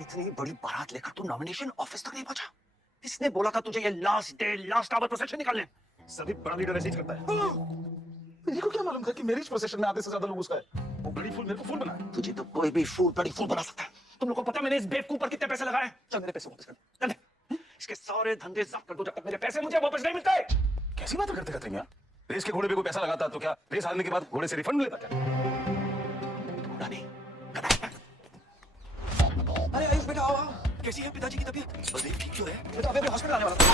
इतनी बड़ी बारात लेकर तू नॉमिनेशन ऑफिस तक नहीं पहुंचा? किसने बोला था तुझे ये last day last hour procession निकालने? सभी बड़ा लीडर ऐसे ही करता है। मेरे को क्या मालूम था कि मेरी प्रोसेशन में आधे से ज्यादा लोग उसका है। वो बड़ी फूल मेरे को फूल बना। तुझे तो कोई भी फूल बड़ी फूल बना सकता है। तुम लोगों को पता है मैंने इस बेवकूफ पर कितने पैसे लगाए? चल मेरे पैसे वापस कर, चल दे। इसके सारे धंधे जब्त कर दो जब तक मेरे पैसे मुझे वापस नहीं मिलते। कैसी बात करते हैं यार? रेस के घोड़े पे कोई पैसा लगाता तो क्या रेस हारने के बाद घोड़े से रिफंड लेता क्या? घोड़ा नहीं, अरे आयुष बेटा आओ। कैसी है पिताजी की तबीयत? बलदेव ठीक तो है? बेटा अभी हॉस्पिटल आने वाला था।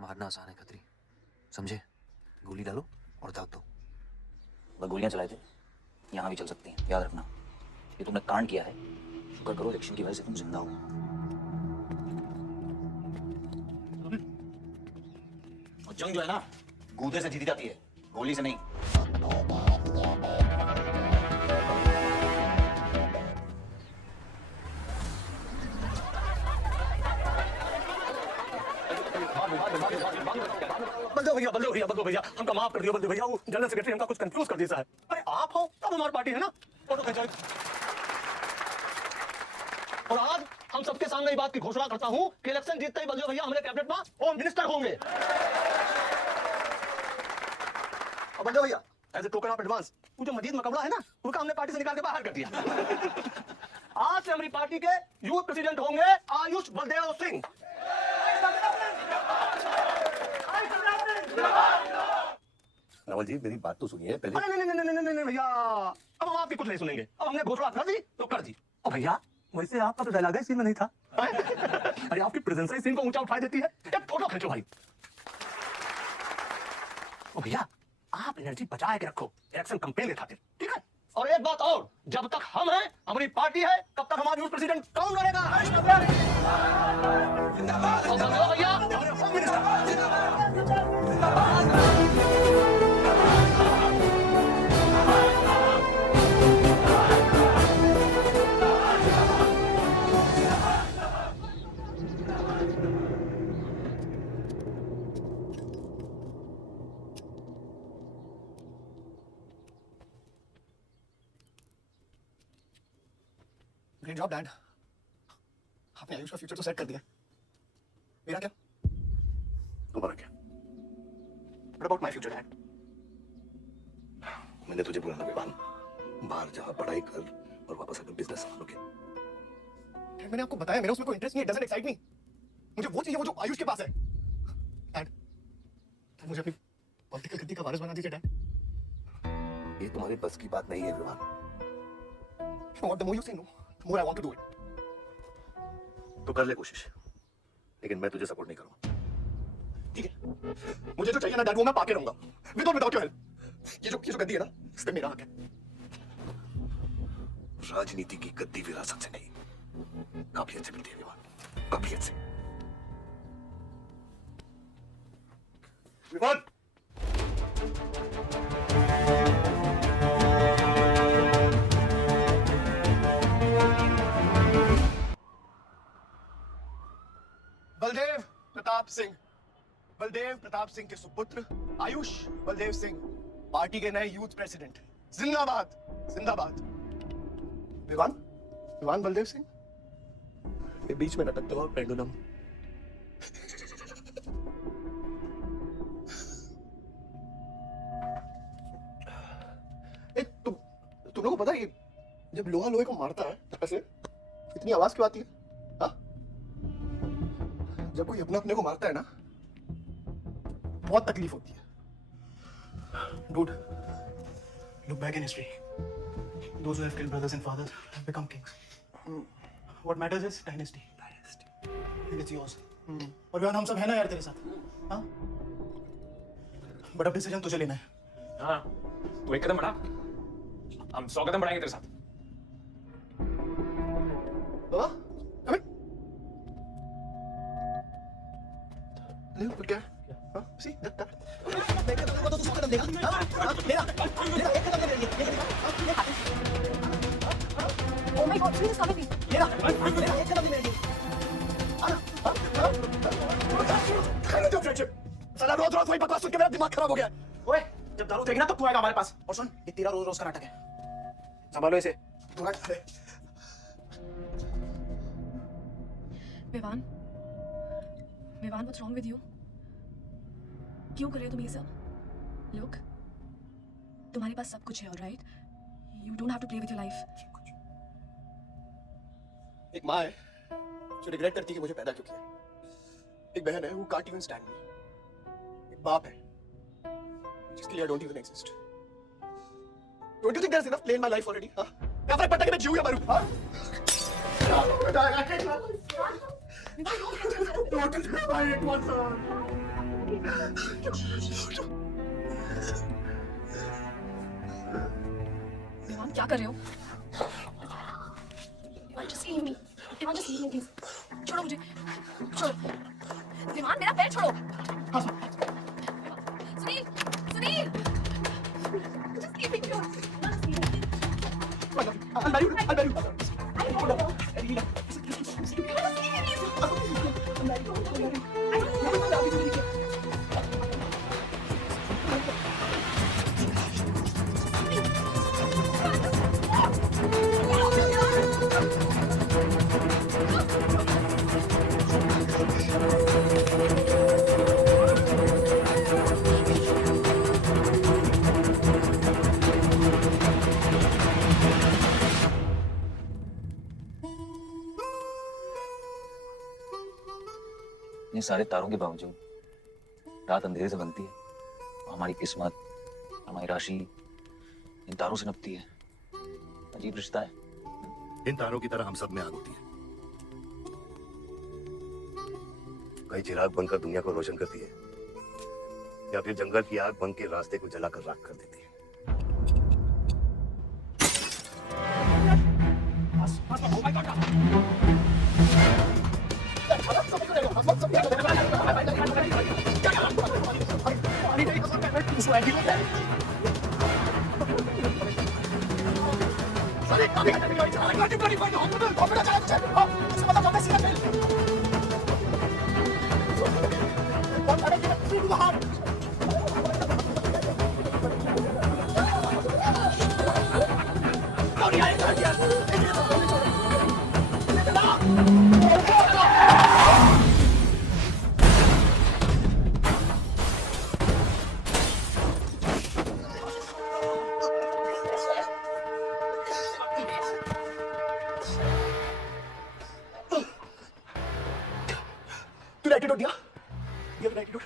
मारना आसान है खतरी, समझे? गोली डालो और दाग दो। वह गोलियां चलाए थे, यहाँ भी चल सकती हैं, याद रखना। ये तुमने कांड किया है, शुक्र करो इलेक्शन की वजह से तुम जिंदा हो। और जंग जो है ना, गूदे से जीती जाती है, गोली से नहीं। बलदेव भैया हमका माफ कर दियो। बलदेव भैया वो जनरल सेक्रेटरी हमका कुछ कंफ्यूज कर दिया है। अरे आप हो तब हमारी पार्टी है ना। फोटो खिंचाओ। और आज हम सबके सामने ये बात की घोषणा करता हूं कि इलेक्शन जीतते ही बलदेव भैया हमारे कैबिनेट में होम मिनिस्टर होंगे। और बलदेव भैया as a token of advance वो जो मजीद मकबड़ा है ना, उनका हमने पार्टी से निकाल के बाहर कर दिया। आज से हमारी पार्टी के यूथ प्रेसिडेंट होंगे आयुष बलदेव सिंह। रावल जी मेरी बात तो सुनिए पहले। अरे नहीं नहीं नहीं नहीं नहीं भैया, अब हम आपकी कुछ नहीं सुनेंगे। अब हमने घोषणा कर दी तो कर दी। और भैया वैसे आपका तो डायलॉग है सीन में नहीं था। अरे आपकी प्रेजेंस ही सीन को ऊंचा उठा देती है। एक फोटो खींचो भाई। ओ भैया आप एनर्जी बचा के रखो इलेक्शन कैंपेन के खातिर, ठीक है? और एक बात और, जब तक हम हैं, हमारी पार्टी है, तब तक हमारा यूथ प्रेसिडेंट कौन बनेगा? भैया हमारे home minister. Great job dad, आपने आयुष का फ्यूचर तो सेट कर दिया। मेरा क्या? तुम्हारा क्या? What about my future, Dad? मैंने तुझे बोला ना विवान, बाहर जा पढ़ाई कर और वापस आकर बिजनेस संभालोगे। Dad, मैंने आपको बताया मेरा उसमें कोई इंटरेस्ट नहीं है, doesn't excite me। मुझे वो चाहिए वो जो आयुष के पास है। Dad, मुझे अपनी पॉलिटिकल गद्दी का वारिस बना दीजिए डैड। ये तुम्हारे बस की बात नहीं है Vivaan. The more you say no, the more I want to do it. तो कर ले कोशिश, लेकिन मैं तुझे सपोर्ट नहीं करूंगा। ठीक है, मुझे जो चाहिए ना डैड वो मैं पाके रहूंगा, विद और विदाउट योर हेल्प। ये जो गद्दी है ना, इस पे मेरा हक है। राजनीति की गद्दी विरासत से नहीं, काबिलियत से मिलती है विवान, काबिलियत से। विवान बलदेव प्रताप सिंह, बलदेव प्रताप सिंह के सुपुत्र आयुष बलदेव सिंह पार्टी के नए यूथ प्रेसिडेंट। जिंदाबाद जिंदाबाद। विवान विवान बलदेव सिंह, ये बीच में लटकते हो पेंडुलम। तुम लोगों को पता है जब लोहा लोहे को मारता है ऐसे इतनी आवाज क्यों आती है? हाँ? जब कोई अपने अपने को मारता है ना, बहुत तकलीफ होती है। Dude, look back in history. Those who have killed brothers and fathers have become kings. What matters is dynasty. And it's yours. और विवान हम सब है ना यार तेरे साथ, हाँ? But अब डिसीजन तुझे लेना है। हाँ, तू एक कदम बढ़ा, हम 100 कदम बढ़ाएंगे तेरे साथ। बाबा, come in. ले तो क्या? हाँ, see, that. मैं कदम दूंगा तो तू 100 कदम देगा? हाँ, लेना, एक कदम ले लेना, Oh my God, please come with me. लेना, एक कदम ले लेना। खाना दो फ्रेंडशिप। साला रोज रोज वही बकवास सुन के मेरा दिमाग खराब हो गया। ओए, जब दारू देगी ना तब तू आएगा हमारे पास। और सुन, ये तेरा रोज रोज का नाटक है। संभालो इसे। तू हट। Vivaan, Vivaan, what's wrong with you? क्यों कर रहे हो तुम ये सब? Look, तुम्हारे पास सब कुछ है, alright? You don't have to play with your life. एक माँ है जो रिग्रेट करती है कि मुझे पैदा क्यों किया। एक बहन है who can't even stand me. एक बाप है जिसके लिए I don't even exist. Don't you think there's enough play in my life already? हाँ? क्या फर्क पड़ता है कि मैं जीऊँ या मरूँ? हाँ? विवान, क्या कर रहे हो? Vivaan, just leave me. Vivaan, just leave me, please. छोड़ो मुझे, छोड़ो। विवान, मेरा पैर छोड़ो। Sunil, Sunil, just leave me, please. Just leave me. I'll marry you. I'll marry you. इन सारे तारों के बावजूद रात अंधेरे से बनती है और हमारी किस्मत हमारी राशि इन तारों से नपती है। अजीब रिश्ता है। इन तारों की तरह हम सब में आग होती है। कई चिराग बनकर दुनिया को रोशन करती है, या फिर जंगल की आग बन के रास्ते को जलाकर राख कर देती है। तूने एटीट्यूड दिया, ये अपना एटीट्यूड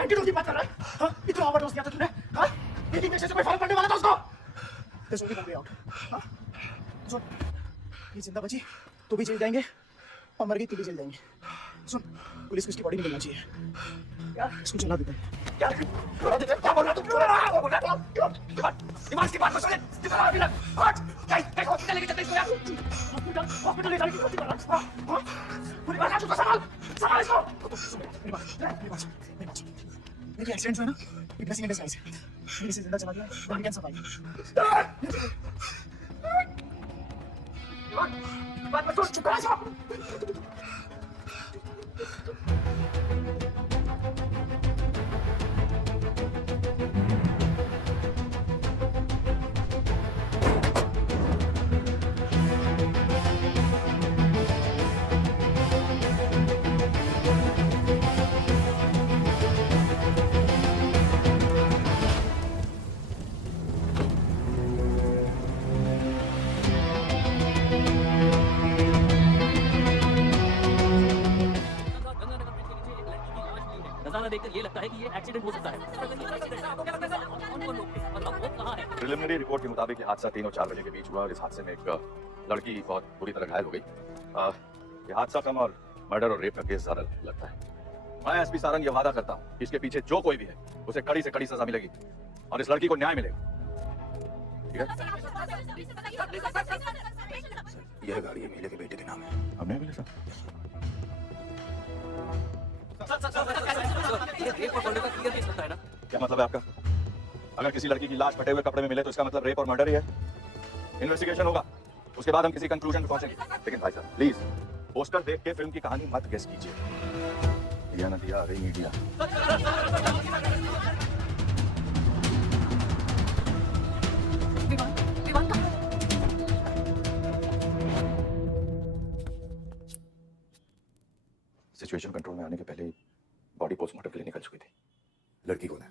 एटीट्यूड की बात कर रहा है। हाँ, इतना ओवरडोज दिया था तूने। हाँ, एक इंजेक्शन से कोई फर्क पड़ने वाला था उसको। There's only one way out. हाँ, सुन, ये जिंदा बची तो भी जेल जाएंगे और मर गई तो भी जेल जाएंगे। सुन, पुलिस को इसकी बॉडी निकलना चाहिए यार, इसको चला देते हैं यार, चला देते हैं। क्या बोल रहा तू? क्या बोल रहा है? दिमाग की बात मत सुन, दिमाग अभी लग हट, कहीं हॉस्पिटल लेके चलते इसको यार, हॉस्पिटल ले जाने की कोशिश कर रहा है। पूरी बात आज उसको संभाल इसको। मेरी बात देखिए, एक्सीडेंट जो है ना, ये ब्लेसिंग इन डिस्गाइज है। मैंने इसे जिंदा चला दिया, then we can survive. बात मत सोच, चुप कर जा। नजारा देखकर ये लगता है कि ये एक्सीडेंट हो सकता है। प्रिलिमिनरी रिपोर्ट के मुताबिक ये हादसा 3 और 4 बजे के बीच हुआ और इस हादसे में एक लड़की बहुत बुरी तरह घायल हो गई। ये हादसा कम और मर्डर और रेप का केस ज्यादा लगता है। मैं एसपी सारंग ये वादा करता हूँ कि इसके पीछे जो कोई भी है उसे कड़ी से कड़ी सजा मिलेगी और इस लड़की को न्याय मिलेगा। ठीक है? यह गाड़ी मीले के बेटे के नाम है। अब नहीं मिले सर। क्या मतलब है आपका? अगर किसी लड़की की लाश फटे हुए कपड़े में मिले तो इसका मतलब रेप और मर्डर ही है। इन्वेस्टिगेशन होगा, उसके बाद हम किसी कंक्लूजन पे पहुंचेंगे। लेकिन भाई साहब प्लीज पोस्टर देख के फिल्म की कहानी मत गेस कीजिए। दिया ना दिया, आ गई मीडिया। सिचुएशन कंट्रोल में आने के पहले बॉडी पोस्टमार्टम के लिए निकल चुकी थी। लड़की कौन है?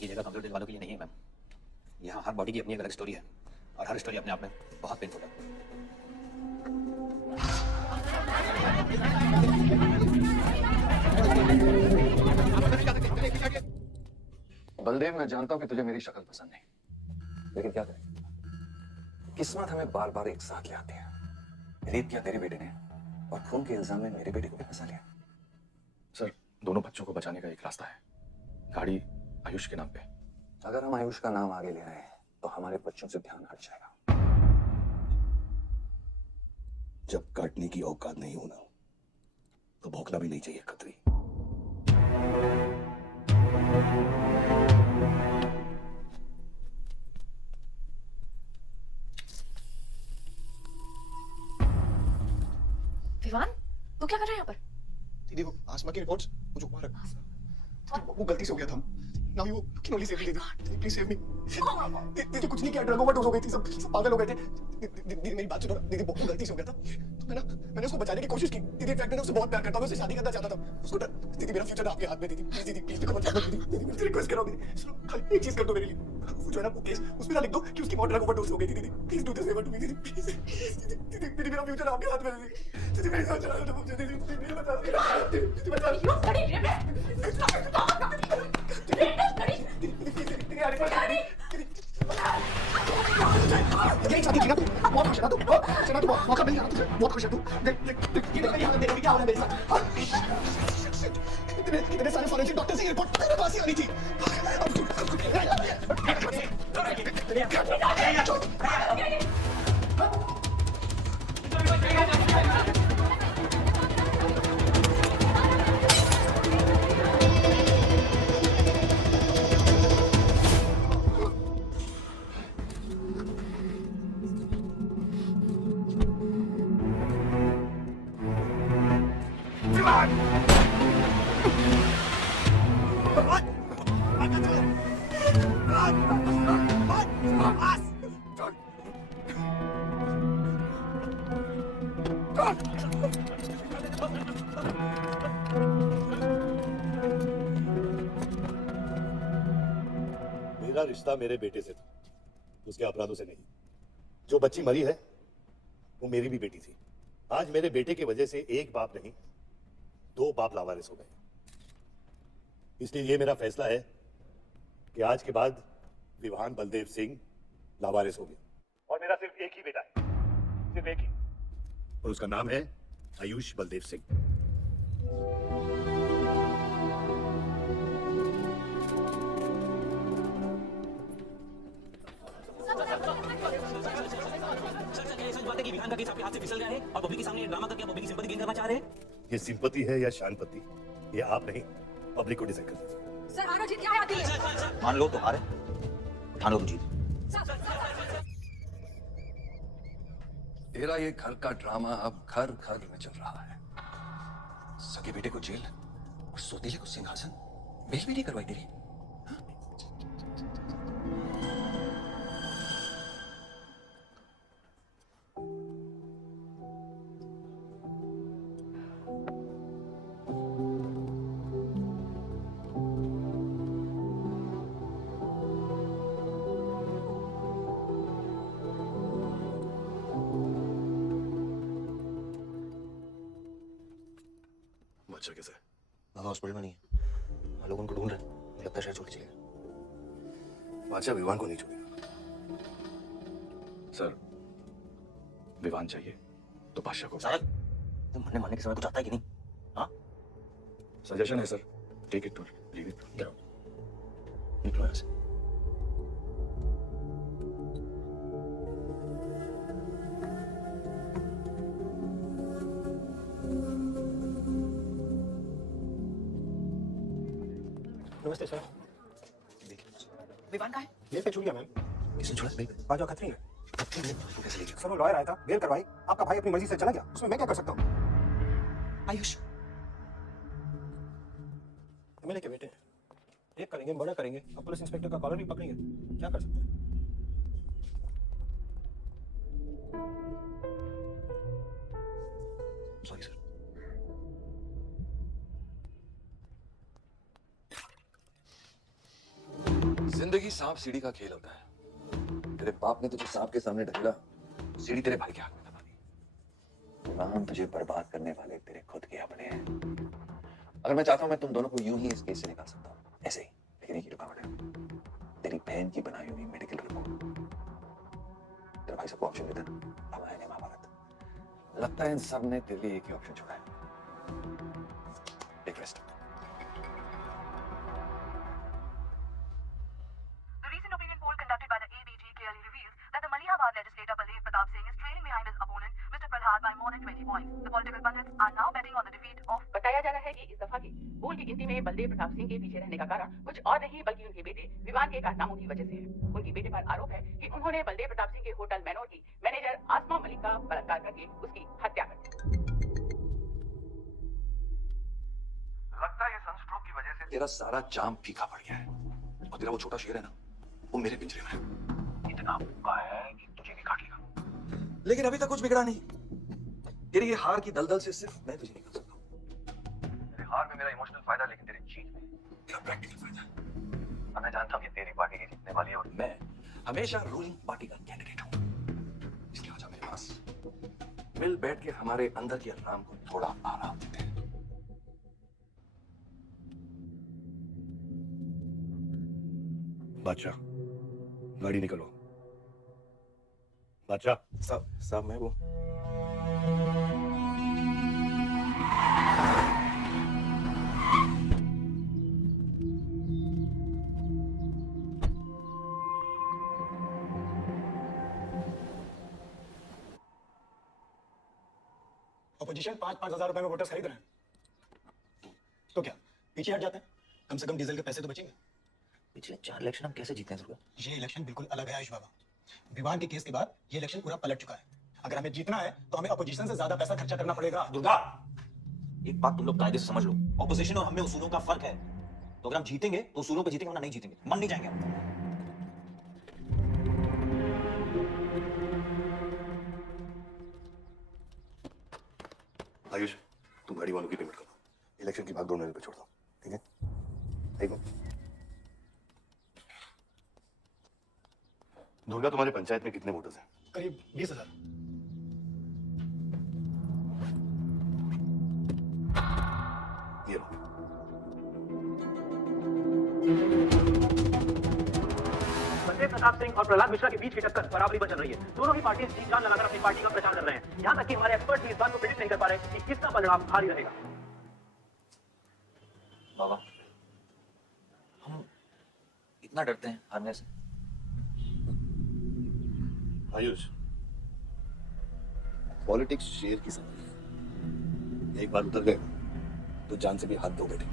ये जगह कंप्यूटर वालों के लिए नहीं है मैम। यहाँ हर बॉडी की अपनी एक अलग स्टोरी है और हर स्टोरी अपने आप में बहुत पेनफुल है। बलदेव, मैं जानता हूं कि तुझे मेरी शक्ल पसंद नहीं, लेकिन क्या करें, किस्मत हमें बार बार एक साथ ले आती है। रेप किया तेरे बेटे ने और खून के इल्जाम में मेरे बेटे को भी फंसा लिया। सर, दोनों बच्चों को बचाने का एक रास्ता है, गाड़ी आयुष के नाम पे। अगर हम आयुष का नाम आगे ले आए तो हमारे बच्चों से ध्यान हट जाएगा। जब काटने की औकात नहीं होना तो भौंकना भी नहीं चाहिए खतरी। विवान, तू क्या कर रहा है यहाँ पर? दीदी, वो आसमा की रिपोर्ट्स मुझे मार वो गलती से हो गया था। Now you can only save me, दीदी। Please save me। दीदी कुछ नहीं किया, ड्रग ओवरडोज हो गई थी, सब पागल हो गए थे। दीदी मेरी बात सुनो, दीदी बहुत गलती से हो गया था। मैंने उसको बचाने की कोशिश की दीदी। इनफैक्ट मैंने उससे बहुत प्यार करता हूँ, मैं उससे शादी करना चाहता था। उसको दीदी मेरा फ्यूचर आपके हाथ में दीदी, प्लीज दीदी, प्लीज मत जाओ दीदी, दीदी मैं रिक्वेस्ट कर रहा हूँ दीदी, सुनो खाली एक चीज कर दो मेरे लिए, वो जो है ना वो केस उसमें ना लिख दो कि उसकी मौत ड्रग ओवरडोज हो गई थी दीदी। Please do this favour to me दीदी, प्लीज दीदी, दीदी मेरा फ्यूचर आपके हाथ में दीदी, दीदी मेरी सोच रहा हूँ दीदी, दीदी बता दीदी बता यही चाहती थी ना तू, बहुत खुश है ना तू, चला तू मौका मिल गया तुझे, बहुत खुश है तू। देख ये देख मेरी हालत देख क्या हो रहा है मेरे साथ। कितने सारे फॉरेंसिक डॉक्टर्स की रिपोर्ट तेरे पास ही आनी थी। मेरा रिश्ता मेरे बेटे से था, उसके अपराधों से नहीं। जो बच्ची मरी है वो मेरी भी बेटी थी। आज मेरे बेटे की वजह से एक बाप नहीं 2 बाप लावारिस हो गए। इसलिए ये मेरा फैसला है कि आज के बाद विवान बलदेव सिंह लावारिस हो गया और मेरा सिर्फ एक ही बेटा है, सिर्फ एक ही, और उसका नाम है आयुष बलदेव सिंह। विवान का केस आपके हाथ से फिसल गया है और पब्लिक के सामने ड्रामा करके पब्लिक की सिंपैथी गेन करना चाह रहे हैं। ये सिंपैथी है या शानपति, ये आप नहीं पब्लिक को डिसाइड कर दीजिए। सर हार जीत क्या है आती है? मान लो तो हारे, ठान लो तो जीत। तेरा ये घर का ड्रामा अब घर घर में चल रहा है। सगे बेटे को जेल और सौतेले को सिंहासन, बेल भी नहीं करवाई तेरी। अच्छा कैसे? बाबा हॉस्पिटल में नहीं है, लोग उनको ढूंढ रहे हैं, मुझे लगता है शहर छोड़ के चले गए। बादशाह विवान को नहीं छोड़ेगा। सर विवान चाहिए तो बादशाह को। सारा तुम मरने के समय कुछ आता है कि नहीं? हाँ सजेशन है सर, टेक इट और लीव इट। निकलो यहाँ से। नमस्ते सर। विवान का है? जेल पे छूट गया मैम। किसने छोड़ा? बाजवा खत्री ने। खत्री ने कैसे ले गया? सर वो लॉयर आया था, बेल करवाई, आपका भाई अपनी मर्जी से चला गया, उसमें मैं क्या कर सकता हूँ? आयुष एमएलए के बेटे रेप करेंगे, मर्डर करेंगे, अब पुलिस इंस्पेक्टर का कॉलर भी पकड़ेंगे, क्या कर सकते हैं? Sorry sir. जिंदगी सांप सीढ़ी का खेल होता है। तेरे बाप ने तुझे सांप के सामने ढकेला, सीढ़ी तेरे भाई के हाथ में दबा दी। नाम तुझे बर्बाद करने वाले तेरे खुद के अपने हैं। अगर मैं चाहता हूं मैं तुम दोनों को यूं ही इस केस से निकाल सकता हूं, ऐसे ही, लेकिन एक ही रुकावट है, तेरी बहन की बनाई हुई मेडिकल रिपोर्ट। तेरा भाई सबको ऑप्शन देता ना, रामायण है महाभारत। लगता है इन सब ने तेरे लिए एक ही ऑप्शन छोड़ा है, take rest. The recent opinion poll conducted by the ABG clearly reveals that the Malihabad legislator Baldev Pratap Singh is trailing behind his opponent, Mr. Prahlad, by more than 20 points. The political pundits are now betting on the defeat of. बताया जा रहा है कि इस दफा की पोल की गिनती में बलदेव प्रताप सिंह के पीछे रहने का कारण कुछ और नहीं बल्कि उनके बेटे विवान के कारनामों की वजह से है। उनके बेटे पर आरोप है कि उन्होंने बलदेव प्रताप सिंह के होटल मैनोर की मैनेजर आसमा मलिक का बलात्कार करके उसकी हत्या कर दी। लगता है ये सनस्ट्रोक की वजह से तेरा सारा जाम फीका पड़ गया है और तेरा वो छोटा शेर है ना, वो मेरे पिंजरे में है। इतना भूखा है कि तुझे भी काट लेगा। लेकिन अभी तक कुछ बिगड़ा नहीं। तेरी ये हार की दलदल से सिर्फ मैं तुझे निकाल सकता हूँ। तेरे हार में मेरा इमोशनल फायदा, लेकिन तेरी जीत में तेरा प्रैक्टिकल फायदा। अब मैं जानता हूँ कि तेरी पार्टी ही जीतने वाली है और मैं हमेशा रूलिंग पार्टी का कैंडिडेट हूँ। इसलिए आजा मेरे पास, मिल बैठ के हमारे अंदर की आराम को थोड़ा आराम देते हैं। बादशाह, गाड़ी निकलो। बादशाह साहब मैं वो अपोजिशन 5-5 हजार रुपए में वोटर्स खरीद रहे हैं, तो क्या पीछे हट जाते हैं? कम से कम डीजल के पैसे तो बचेंगे। पिछले 4 इलेक्शन हम कैसे जीते हैं दुर्गा? ये इलेक्शन बिल्कुल अलग है आयुष बाबा। विवान के केस के बाद ये इलेक्शन पूरा पलट चुका है। अगर हमें जीतना है तो हमें अपोजिशन से ज्यादा पैसा खर्चा करना पड़ेगा। दुर्गा, एक बात तुम लोग कायदे से समझ लो, ऑपोजिशन और हम में उसूलों का फर्क है। तो अगर हम जीतेंगे तो उसूलों पे जीतेंगे, वरना नहीं जीतेंगे, मन नहीं जाएंगे हम। आयुष, तुम गाड़ी वालों की पेमेंट करो, इलेक्शन की भागदौड़ मेरे पे छोड़ दो, ठीक है? ठीक है? दुर्गा, तुम्हारे पंचायत में कितने वोटर्स हैं? करीब 20,000। ये लो। बलदेव प्रताप सिंह और प्रहलाद मिश्रा के बीच की टक्कर बराबरी पर चल रही है। दोनों ही पार्टी जी जान लगाकर अपनी पार्टी का प्रचार कर रहे हैं। यहाँ तक कि हमारे एक्सपर्ट भी इस बात को प्रेडिक्ट नहीं कर पा रहे कि किसका परिणाम भारी रहेगा। बाबा, हम इतना डरते हैं हारने से? आयुष, पॉलिटिक्स शेर की सवारी है। एक बार उतर गए तो जान से भी हाथ धो बैठे।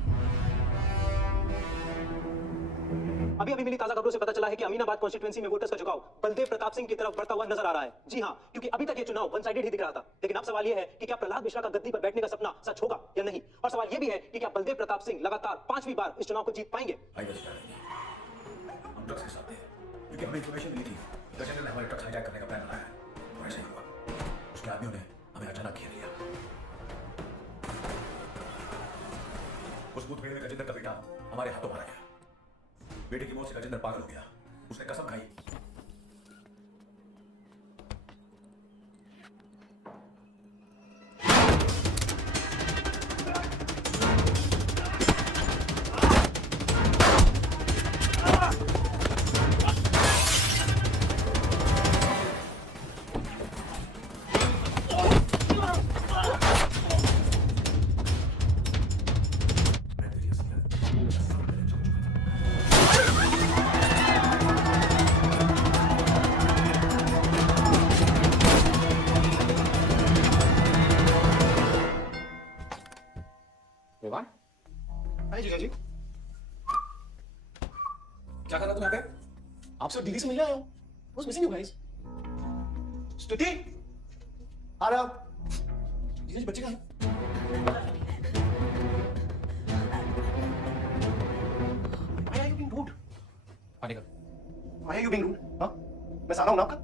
अभी मिली ताजा खबरों से पता चला है कि अमीनाबाद कॉन्स्टिट्यूएंसी में वोटर्स का झुकाव बलदेव प्रताप सिंह की तरफ बढ़ता हुआ नजर आ रहा है। जी हां, क्योंकि अभी तक ये चुनाव वन साइडेड ही दिख रहा था। लेकिन अब सवाल ये है कि क्या प्रहलाद मिश्रा का गद्दी पर बैठने का सपना सच होगा या नहीं, और सवाल ये भी है कि क्या बलदेव प्रताप सिंह लगातार 5वीं बार इस चुनाव को जीत पाएंगे। हम ट्रक्स के साथ थे, क्योंकि हमें इंफॉर्मेशन मिली थी गजेंद्र ने हमारे ट्रक्स हाईजैक करने का प्लान बनाया है। तो ऐसा ही हुआ, उसके आदमियों ने हमें अचानक घेर लिया। उस बूथ में गजेंद्र का बेटा हमारे हाथों मारा गया। बेटे की मौत से गजेंद्र पागल हो गया। उसने कसम खाई क्या कर रहा तुम यहाँ पे? आपसे दिल्ली से मिलने आया हूँ। What's missing you guys? स्तुति, आ रहा। ये बच्चे कहाँ हैं? Why are you being rude? पानी का। Why are you being rude? हाँ? मैं साला हूँ ना आपका?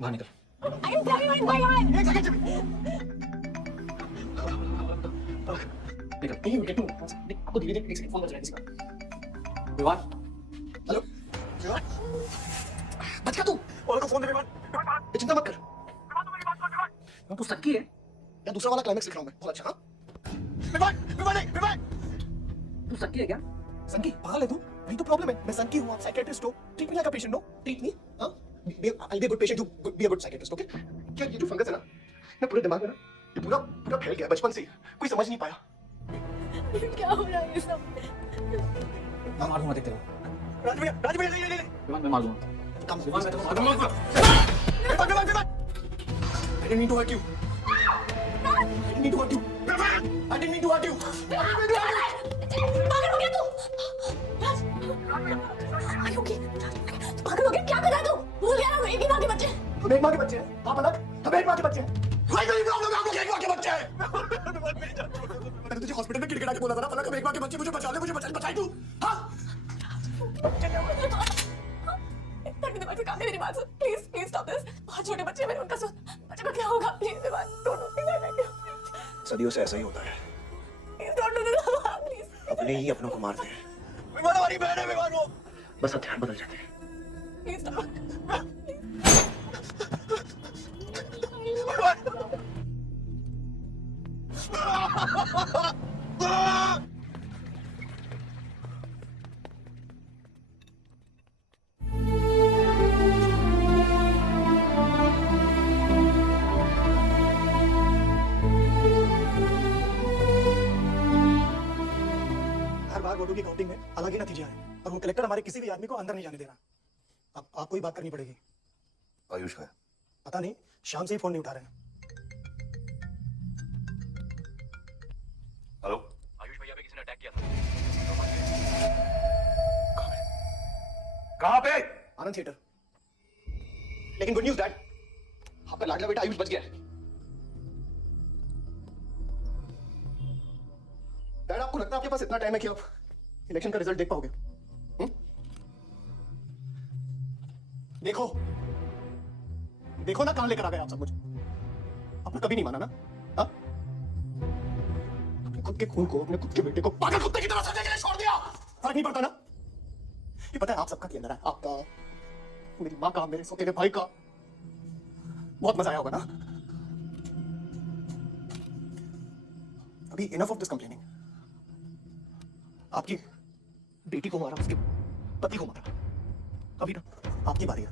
बाहर निकल। आपको धीरे धीरे फोन बज रहा है किसी का। विवान, हेलो विवान, बच गया तू? और को फोन दे विवान। चिंता मत कर। तू सच्ची है या दूसरा वाला क्लाइमेक्स लिख रहा हूँ मैं। बहुत अच्छा। हाँ विवान, विवान नहीं, विवान। तू सच्ची है क्या? संकी, पागल है तू? वही तो प्रॉब्लम है। मैं संकी हूँ, आप साइकियाट्रिस्ट हो। Treat me like a patient, no? Treat me, हाँ? I'll be a good patient, you be a good psychiatrist, okay? क्या ये जो फंगस है ना पूरे दिमाग में ना, ये पूरा फैल गया बचपन से। कोई समझ नहीं पाया। क्या हो रहा है ये सब? मैं मार दूंगा, देखते रहो। राज भैया ले विमान मैं मार दूंगा। कम विमान मैं तो मार दूंगा। I didn't mean to hurt you. I didn't mean to hurt you. I didn't mean to hurt you. पागल हो गया तू? Are you okay? पागल हो गया? क्या कर रहा है तू? भूल गया ना एक ही माँ के बच्चे। हम एक माँ के बच्चे हैं। आप अलग, हम एक माँ के बच्चे हैं। भाई मेरी प्रॉब्लम है, आप लोग एक माँ के बच्चे हैं। मैंने तुझे हॉस्पिटल में किड़किड़ा के बोला था ना, पलक हम एक माँ के बच्चे, मुझे बचा ले, मुझे बचाई तू। हाँ? दिमाग से काम मेरी बात सुन। Please stop this. बहुत छोटे बच्चे हैं मेरे, उनका सुन। बच्चे को क्या होगा? प्लीज विमान, डोंट डू दिस। सदियों से ऐसा ही होता है। Please don't do this please. अपने ही अपनों को मारते हैं। विमान हमारी बहन है, विमान वो। बस हथियार बदल जाते हैं। Please stop. हर बार वोटों की काउंटिंग में अलग ही नतीजे आए और वो कलेक्टर हमारे किसी भी आदमी को अंदर नहीं जाने दे रहा। अब आपको ही बात करनी पड़ेगी। आयुष है? पता नहीं, शाम से ही फोन नहीं उठा रहे हैं। हेलो, आयुष भैया पे किसी ने अटैक किया था। कहाँ पे? आनंद थिएटर। लेकिन गुड न्यूज़ डैड, आपका लाडला बेटा आयुष बच गया है। डैड आपको लगता है आपके पास इतना टाइम है कि आप इलेक्शन का रिजल्ट देख पाओगे? देखो देखो ना, कहां लेकर आ गए आप सब मुझे। आपने कभी नहीं माना ना? हाँ? अपने खुद के खून को, अपने खुद के बेटे को पागल कुत्ते की तरह सजा के लिए छोड़ दिया। फर्क नहीं पड़ता ना? ये पता है आप सबका क्या अंदर है, आपका, मेरी माँ का, मेरे सौतेले भाई का। बहुत मजा आया होगा ना? अभी इनफ ऑफ दिस कंप्लेनिंग। आपकी बेटी को मारा, उसके पति को मारा, अभी ना आपकी बारी है।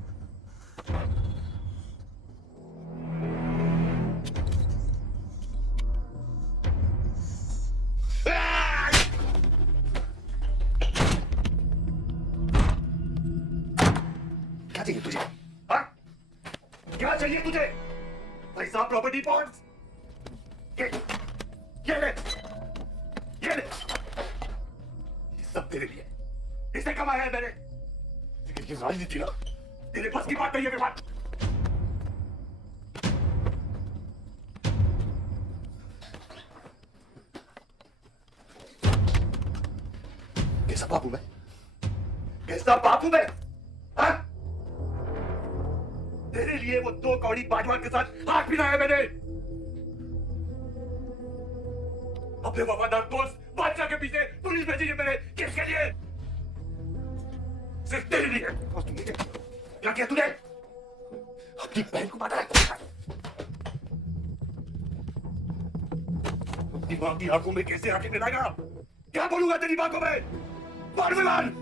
क्या चाहिए तुझे? हाँ? क्या चाहिए तुझे? पैसा, प्रॉपर्टी, बॉन्ड्स? ये ले, ये ले। ये सब तेरे लिए, इसे कमाया है मैंने। लेकिन ये राजनीति ना, तेरे बस की बात नहीं है विमान। कैसा बापू मैं? कैसा बापू मैं? हाँ? तेरे लिए वो दो कौड़ी बाजवान के साथ हाथ मिलाया मैंने। अपने वफादार दोस्त बादशाह के पीछे पुलिस भेजी है मैंने। किसके लिए? सिर्फ तेरे लिए। और तूने क्या किया? तूने अपनी बहन को मारा है। अपनी मां की आंखों में कैसे आंखें मिलाएगा? क्या बोलूंगा तेरी मां को मैं? मार विमान।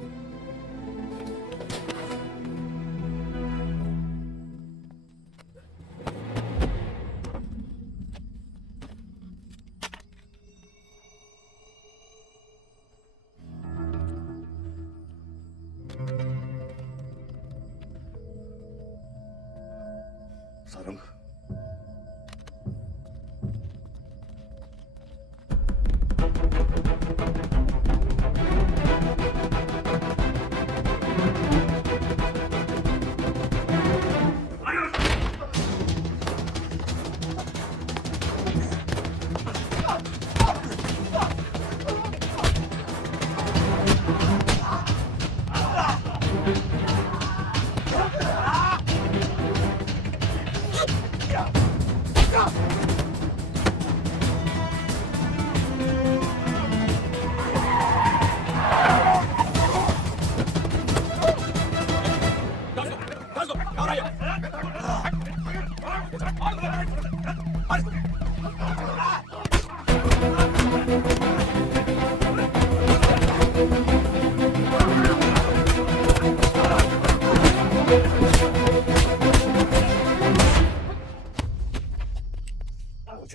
सारंग,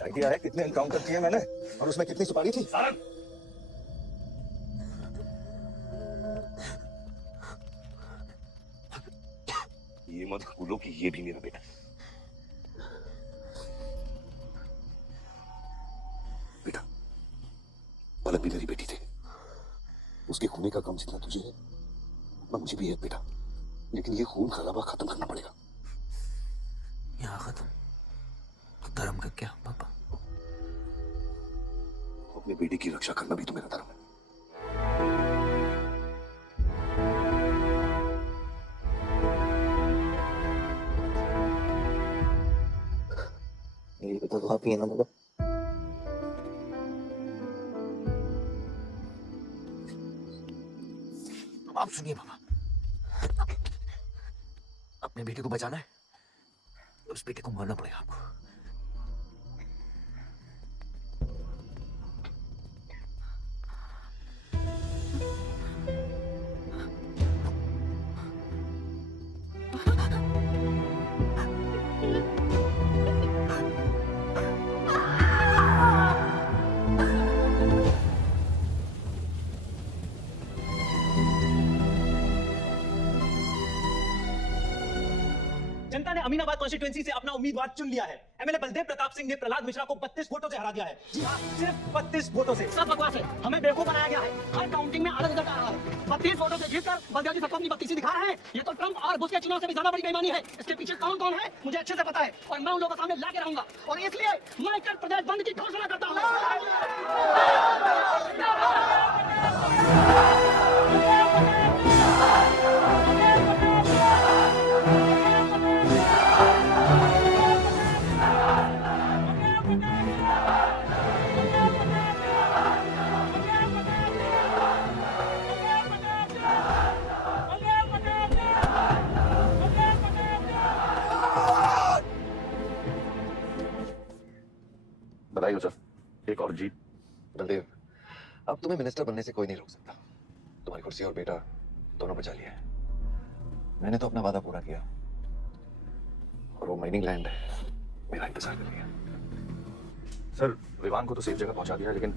आइडिया है कितने एनकाउंटर किए मैंने और उसमें कितनी सुपारी थी? ये मत भूलो कि ये भी मेरा बेटा है। बेटा, पलक भी मेरी बेटी थी। उसके खूने का गम जितना तुझे है उतना मुझे भी है बेटा, लेकिन ये खून खराबा खत्म करना पड़ेगा। यहाँ खत्म तो धर्म का क्या पापा? अपने बेटे की रक्षा करना भी तो मेरा धर्म है। ये तो आप ही है ना बाबा? आप सुनिए बाबा, अपने बेटे को बचाना है तो उस बेटे को मारना पड़ेगा आपको। जनता ने अमीनाबाद कॉन्स्टिट्यूएंसी से अपना उम्मीदवार चुन लिया है। एमएलए बलदेव प्रताप सिंह ने प्रहलाद मिश्रा को 32 वोटों से हरा दिया है। जी हाँ, सिर्फ 32 वोटों से। सब बकवास है, हमें बेवकूफ बनाया गया है। हर काउंटिंग में अलग रिजल्ट आ रहा है। 32 वोटों से जीतकर बलदेव जी सबको अपनी बत्तीसी दिखा रहे हैं। ये तो ट्रंप और बुश के चुनाव से भी ज्यादा बड़ी बेईमानी है। इसके पीछे कौन कौन है मुझे अच्छे से पता है और मैं उन लोगों के सामने लाके रहूंगा और इसलिए मैं कर प्रदेश बंद की घोषणा करता हूँ। बधाई हो सर, एक और जीत। बलदेव, अब तुम्हें मिनिस्टर बनने से कोई नहीं रोक सकता। तुम्हारी कुर्सी और बेटा दोनों बचा लिया है। मैंने तो अपना वादा पूरा किया और वो माइनिंग लैंड मेरा इंतजार कर रही है। सर, विवान को तो सेफ जगह पहुंचा दिया, लेकिन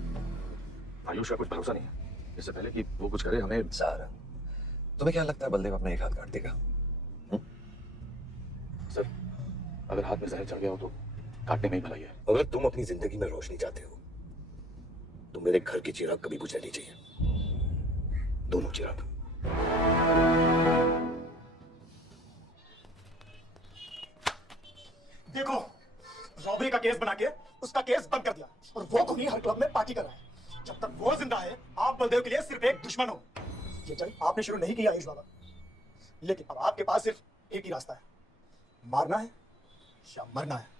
आयुष का कुछ भरोसा नहीं है। इससे पहले कि वो कुछ करे हमें। सारा, तुम्हें क्या लगता है बलदेव अपना एक हाथ काट देगा? सर, अगर हाथ में जहर चढ़ गया हो तो काटने में ही भलाई है। अगर तुम अपनी जिंदगी में रोशनी चाहते हो तो मेरे घर की चिराग कभी बुझने नहीं चाहिए। दोनों चिराग। देखो, रॉबरी का केस बना के उसका केस बंद कर दिया और वो खुनी हर क्लब में पार्टी कर रहा है। जब तक वो जिंदा है, आप बलदेव के लिए सिर्फ एक दुश्मन हो। ये जंग आपने शुरू नहीं किया आयुष बाबा, लेकिन अब आपके पास सिर्फ एक ही रास्ता है, मारना है या मरना है।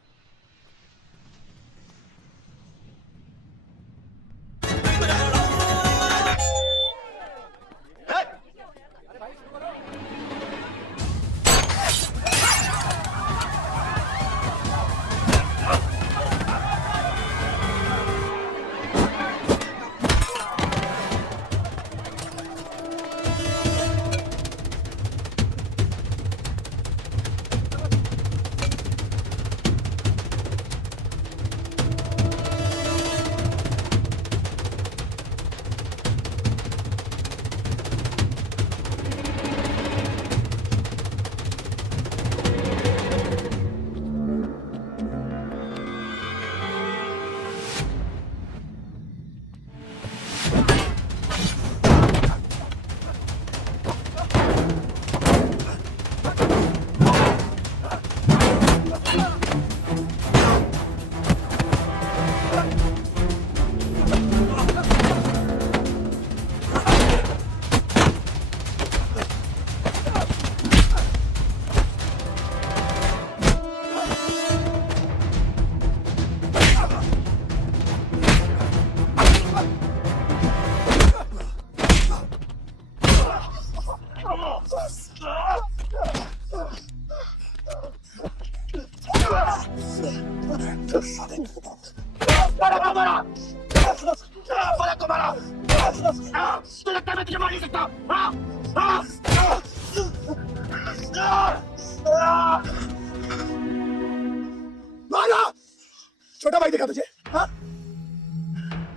छोटा भाई देखा तुझे? हाँ?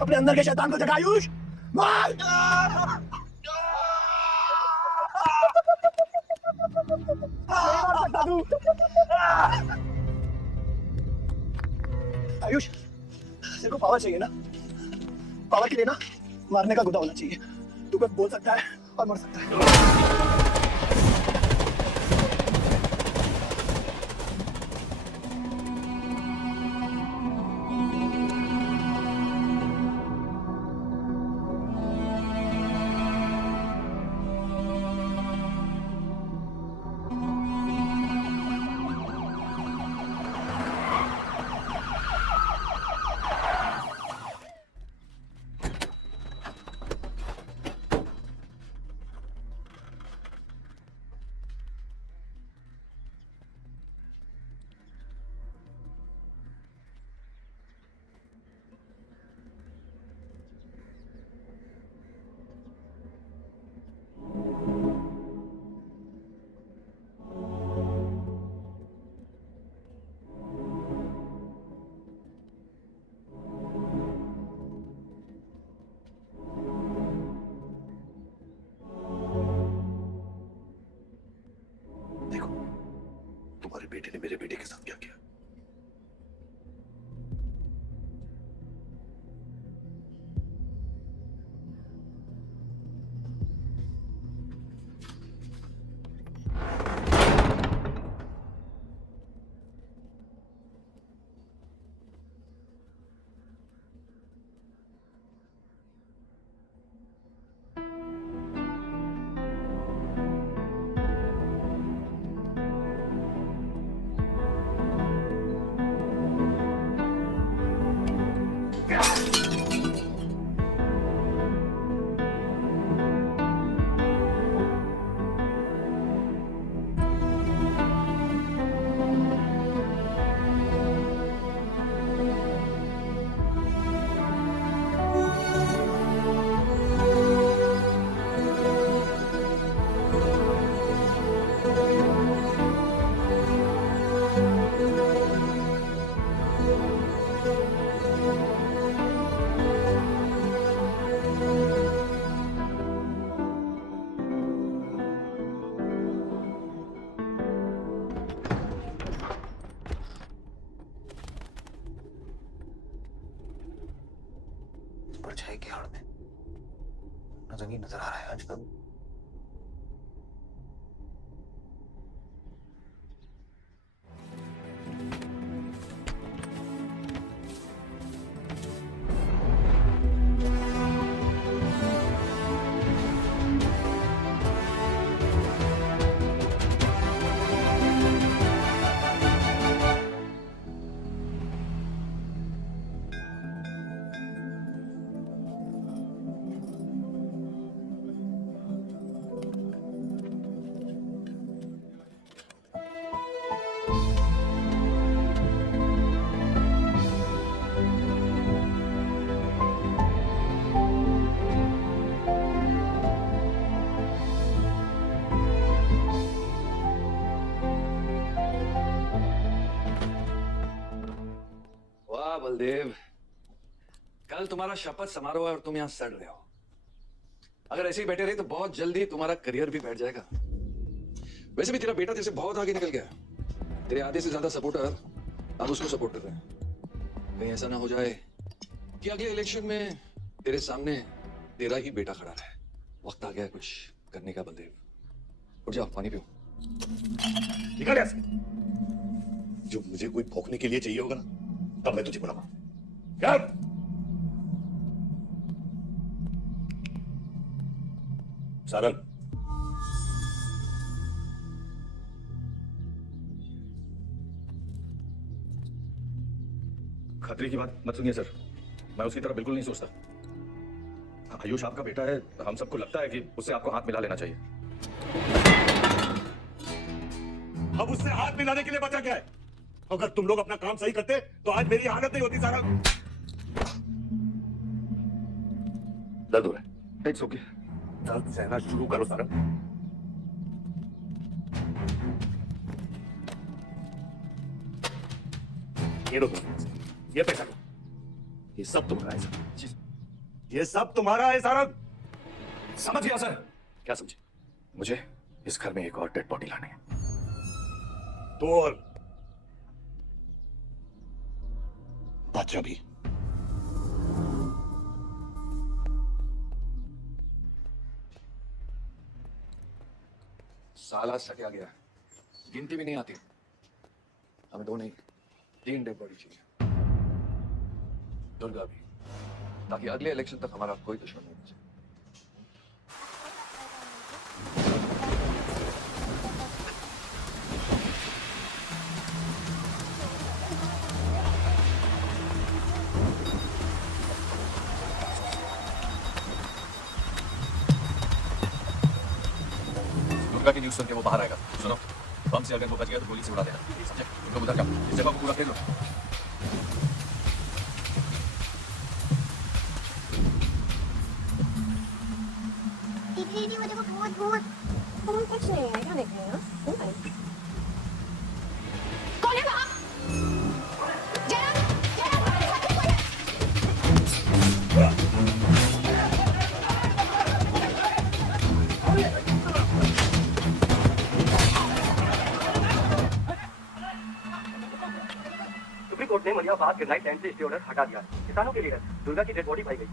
अपने अंदर के शैतान को जगा आयुष, मार! नहीं मार सकता दूं। आयुष, तेरे को पावर चाहिए ना? पावर के लिए ना मारने का गुदा होना चाहिए। तू बस बोल सकता है और मर सकता है। तुम्हारे बेटे ने मेरे बेटे के साथ क्या किया? परछाई की आड़ में नजंगी नजर आ रहा है आजकल। बलदेव, कल तुम्हारा शपथ समारोह है और तुम यहां सड़ रहे हो। अगर ऐसे ही बैठे रहे तो बहुत जल्दी तुम्हारा करियर भी बैठ जाएगा। वैसे भी तेरा बेटा तेरे से बहुत आगे निकल गया। तेरे आधे से ज्यादा सपोर्टर अब उसको सपोर्ट कर रहे हैं। कहीं ऐसा ना हो जाए कि अगले इलेक्शन में तेरे सामने तेरा ही बेटा खड़ा रहे। वक्त आ गया है कुछ करने का बलदेव। उठ जाओ, पानी पियो। निकल ऐसे। जो मुझे कोई भौंकने के लिए चाहिए होगा ना, तब मैं तुझे बुलाऊंगा। क्या? सारंग, खतरे की बात मत सुनिए सर, मैं उसकी तरह बिल्कुल नहीं सोचता। आयुष आपका बेटा है, हम सबको लगता है कि उससे आपको हाथ मिला लेना चाहिए। अब उससे हाथ मिलाने के लिए बचा क्या है? अगर तुम लोग अपना काम सही करते तो आज मेरी हालत नहीं होती। सारा दर्द हो रहा है। It's okay. दर्द सहना शुरू करो सारा। ये लो, ये पैसा लो। ये सब तुम्हारा है सर। ये सब तुम्हारा है सारा। समझ गया सर। क्या समझे? मुझे इस घर में एक और डेड बॉडी लानी है। तोड़। बादशाह भी। साला सटिया गया है, गिनती भी नहीं आती। हमें 2 नहीं 3 डेड बॉडी चाहिए, दुर्गा भी, ताकि अगले इलेक्शन तक हमारा कोई दुश्मन नहीं बचे। दुर्गा की न्यूज़ सुन के वो बाहर आएगा। सुनो, बम से अगर वो बच गया तो गोली से उड़ा देना, समझे? तुम लोग उधर जाओ, इस जगह को पूरा घेर लो। दीदी वो देखो भूत भूत। तुम कुछ नहीं है, क्या देख रहे हो? कौन है वहाँ? सुप्रीम कोर्ट ने मलियाबाद ग्रेनाइट लैंड से स्टे ऑर्डर हटा दिया। किसानों के लीडर दुर्गा की डेड बॉडी पाई गई।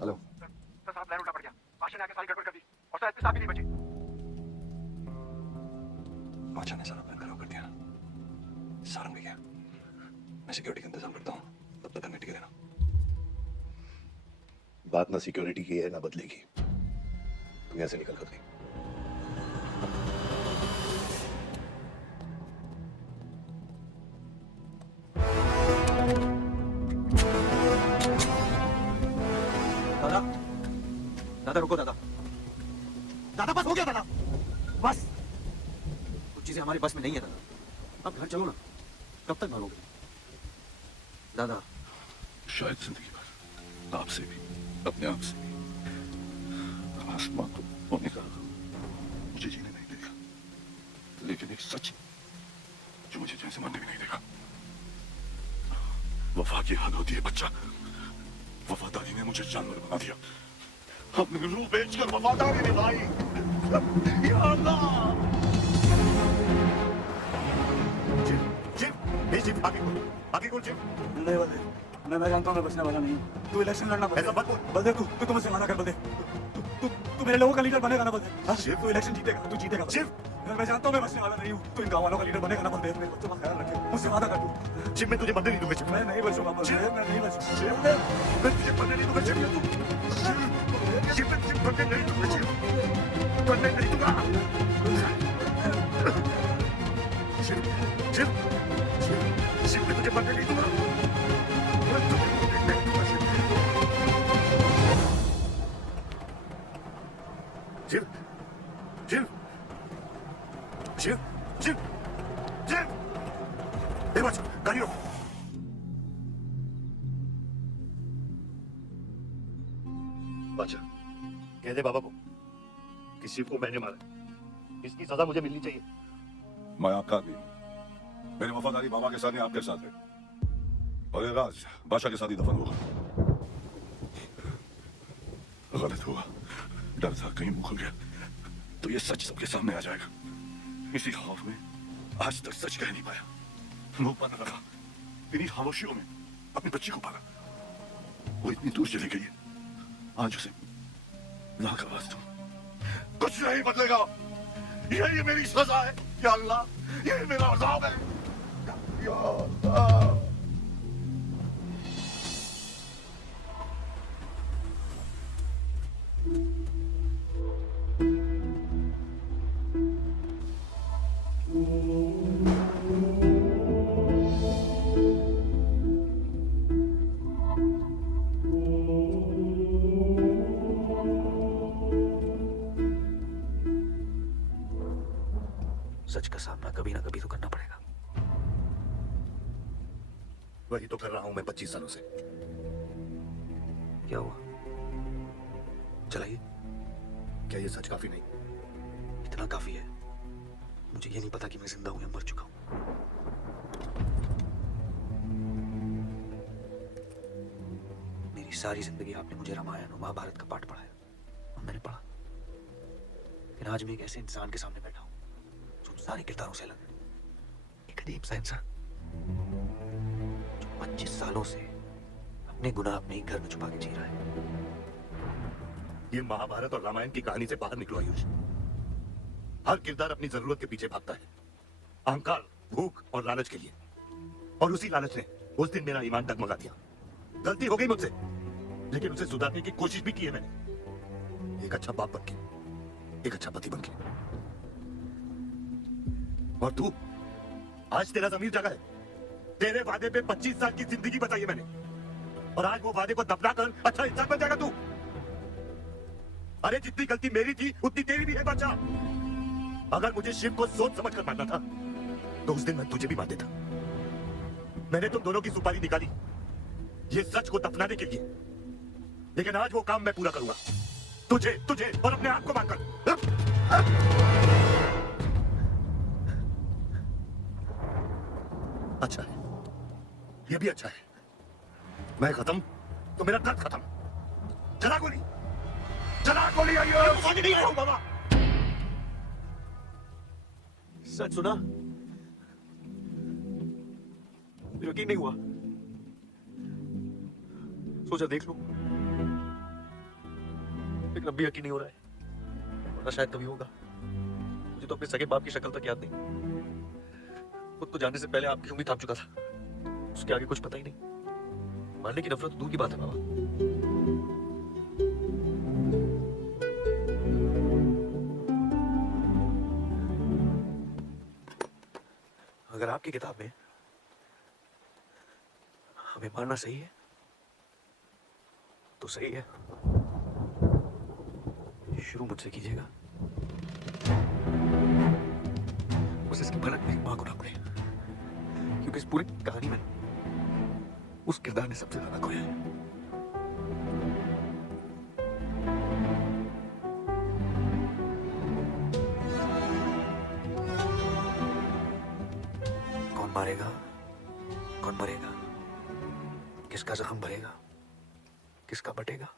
हेलो सर साहब प्लान उल्टा पड़ गया। बादशाह ने आके सारी गड़बड़ कर दी और सर एसपी साहब भी नहीं बचे। बादशाह ने सारा प्लान खराब कर दिया। सारंग भी गया। मैं सिक्योरिटी का इंतजाम करता हूँ, तब तक टिके रहना। बात ना सिक्योरिटी की है ना बदले की। तुम यहाँ से निकल कर दी। दादा, दादा रुको दादा। दादा बस हो गया दादा, बस। कुछ चीजें हमारे बस में नहीं है दादा। अब घर चलो ना, कब तक भागोगे? दादा शायद जिंदगी भर आपसे भी, अपने आप से भी, आसमां को होने का मुझे जीने नहीं देगा, लेकिन एक सच जो मुझे जैसे मानने भी नहीं देगा। वफा की हद होती है बच्चा। वफादारी ने मुझे जानवर बना दिया। अपनी रूह बेचकर वफादारी निभाई। या अल्लाह। बाकी कुछ नहीं बल्दे, मैं जानता हूँ मैं बचने वाला नहीं हूँ। तू इलेक्शन लड़ना बल्दे। बल्दे तू मुझसे वादा कर बल्दे। तू मेरे लोगों का लीडर बनेगा ना बल्दे। तू इलेक्शन जीतेगा, तू जीतेगा। मैं जानता हूँ मैं बचने वाला नहीं हूँ। तू इन गाँव वालों का लीडर बनेगा ना बल्दे। मेरे बच्चों का ख्याल रखे, मुझसे वादा कर तू। मैं तुझे बनने नहीं दूंगा। मैं नहीं बचूंगा बल्दे, मैं नहीं बचूंगा। मैं तुझे बनने नहीं दूंगा। बनने नहीं दूंगा। बनने नहीं दूंगा। मैं तुझे बनने नहीं दूंगा। शिव शिव शिव शिव शिव बच्चों गाड़ी रोको। बादशाह कह दे बाबा को कि शिव को मैंने मारा। इसकी सजा मुझे मिलनी चाहिए। मैं आपका आदमी हूँ। मेरी वफादारी बाबा के साथ है, आपके साथ है। और ये राज बादशाह के साथ ही दफन होगा। गलत हुआ, डर था कहीं मुंह खुल गया तो ये सच सबके सामने आ जाएगा। इसी खौफ में आज तक सच कह नहीं पाया। मुंह बंद रखा, इन्हीं खामोशियों में अपनी बच्ची को पाला। वो इतनी दूर चली गई है, आज उसे लाख आवाज दूं, कुछ नहीं बदलेगा। यही मेरी सजा है या अल्लाह, यही मेरा अज़ाब है या अल्लाह। सच का सामना कभी ना कभी तो करना पड़ेगा। वही तो कर रहा हूं मैं 25 सालों से। क्या हुआ? चलाइए। क्या ये सच काफी नहीं? इतना काफी है। मुझे ये नहीं पता कि मैं जिंदा हूं या मर चुका हूं। मेरी सारी जिंदगी आपने मुझे रामायण और महाभारत का पाठ पढ़ाया और मैंने पढ़ा। लेकिन आज मैं एक ऐसे इंसान के सामने बैठा हूं जो उन सारे किरदारों से अलग है। एक अजीब सा इंसान जो 25 सालों से अपने गुनाह अपने ही घर में छुपा के जी रहा है। ये महाभारत और रामायण की कहानी से बाहर निकलो आयुष। हर किरदार अपनी जरूरत के पीछे भागता है, अहंकार, भूख और लालच के लिए। और उसी लालच ने उस दिन मेरा ईमान डगमगा दिया। गलती हो गई मुझसे, लेकिन उसे सुधारने की कोशिश भी की है मैंने, एक अच्छा बाप बनके, एक अच्छा पति बनके। और तू, आज तेरा ज़मीर जगा है। तेरे वादे पे 25 साल की जिंदगी बचाई है मैंने, और आज वो वादे को दफना कर अच्छा इंसान बन जाएगा तू। अरे जितनी गलती मेरी थी उतनी तेरी भी है बच्चा। अगर मुझे शिव को सोच समझ कर मारना था तो उस दिन मैं तुझे भी मार देता। मैंने तुम दोनों की सुपारी निकाली ये सच को दफनाने के लिए, लेकिन आज वो काम मैं पूरा करूंगा, तुझे तुझे और अपने आप को मारकर। अच्छा है, ये भी अच्छा है। मैं खत्म तो मेरा दर्द खत्म। चला गोली, चला गोली। आगे नहीं आया हूं बाबा। सच सुना? यकीन नहीं हुआ, सोचा देख लो, लेकिन अब भी यकीन नहीं हो रहा है, वरना शायद कभी होगा। मुझे तो अपने सगे बाप की शक्ल तक याद नहीं। खुद को जानने से पहले आपकी उंगली थाम चुका था, उसके आगे कुछ पता ही नहीं। मानने की नफरत दूर की बात है बाबा। अगर आपकी किताब में हमें मारना सही है तो सही है, शुरू मुझसे कीजिएगा, बस इसकी भनक मेरी मां को ना पड़े, क्योंकि इस पूरी कहानी में उस किरदार ने सबसे ज्यादा खोया है। कौन मारेगा, कौन मरेगा, किसका जख्म भरेगा, किसका बटेगा,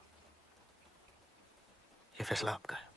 ये फैसला आपका है।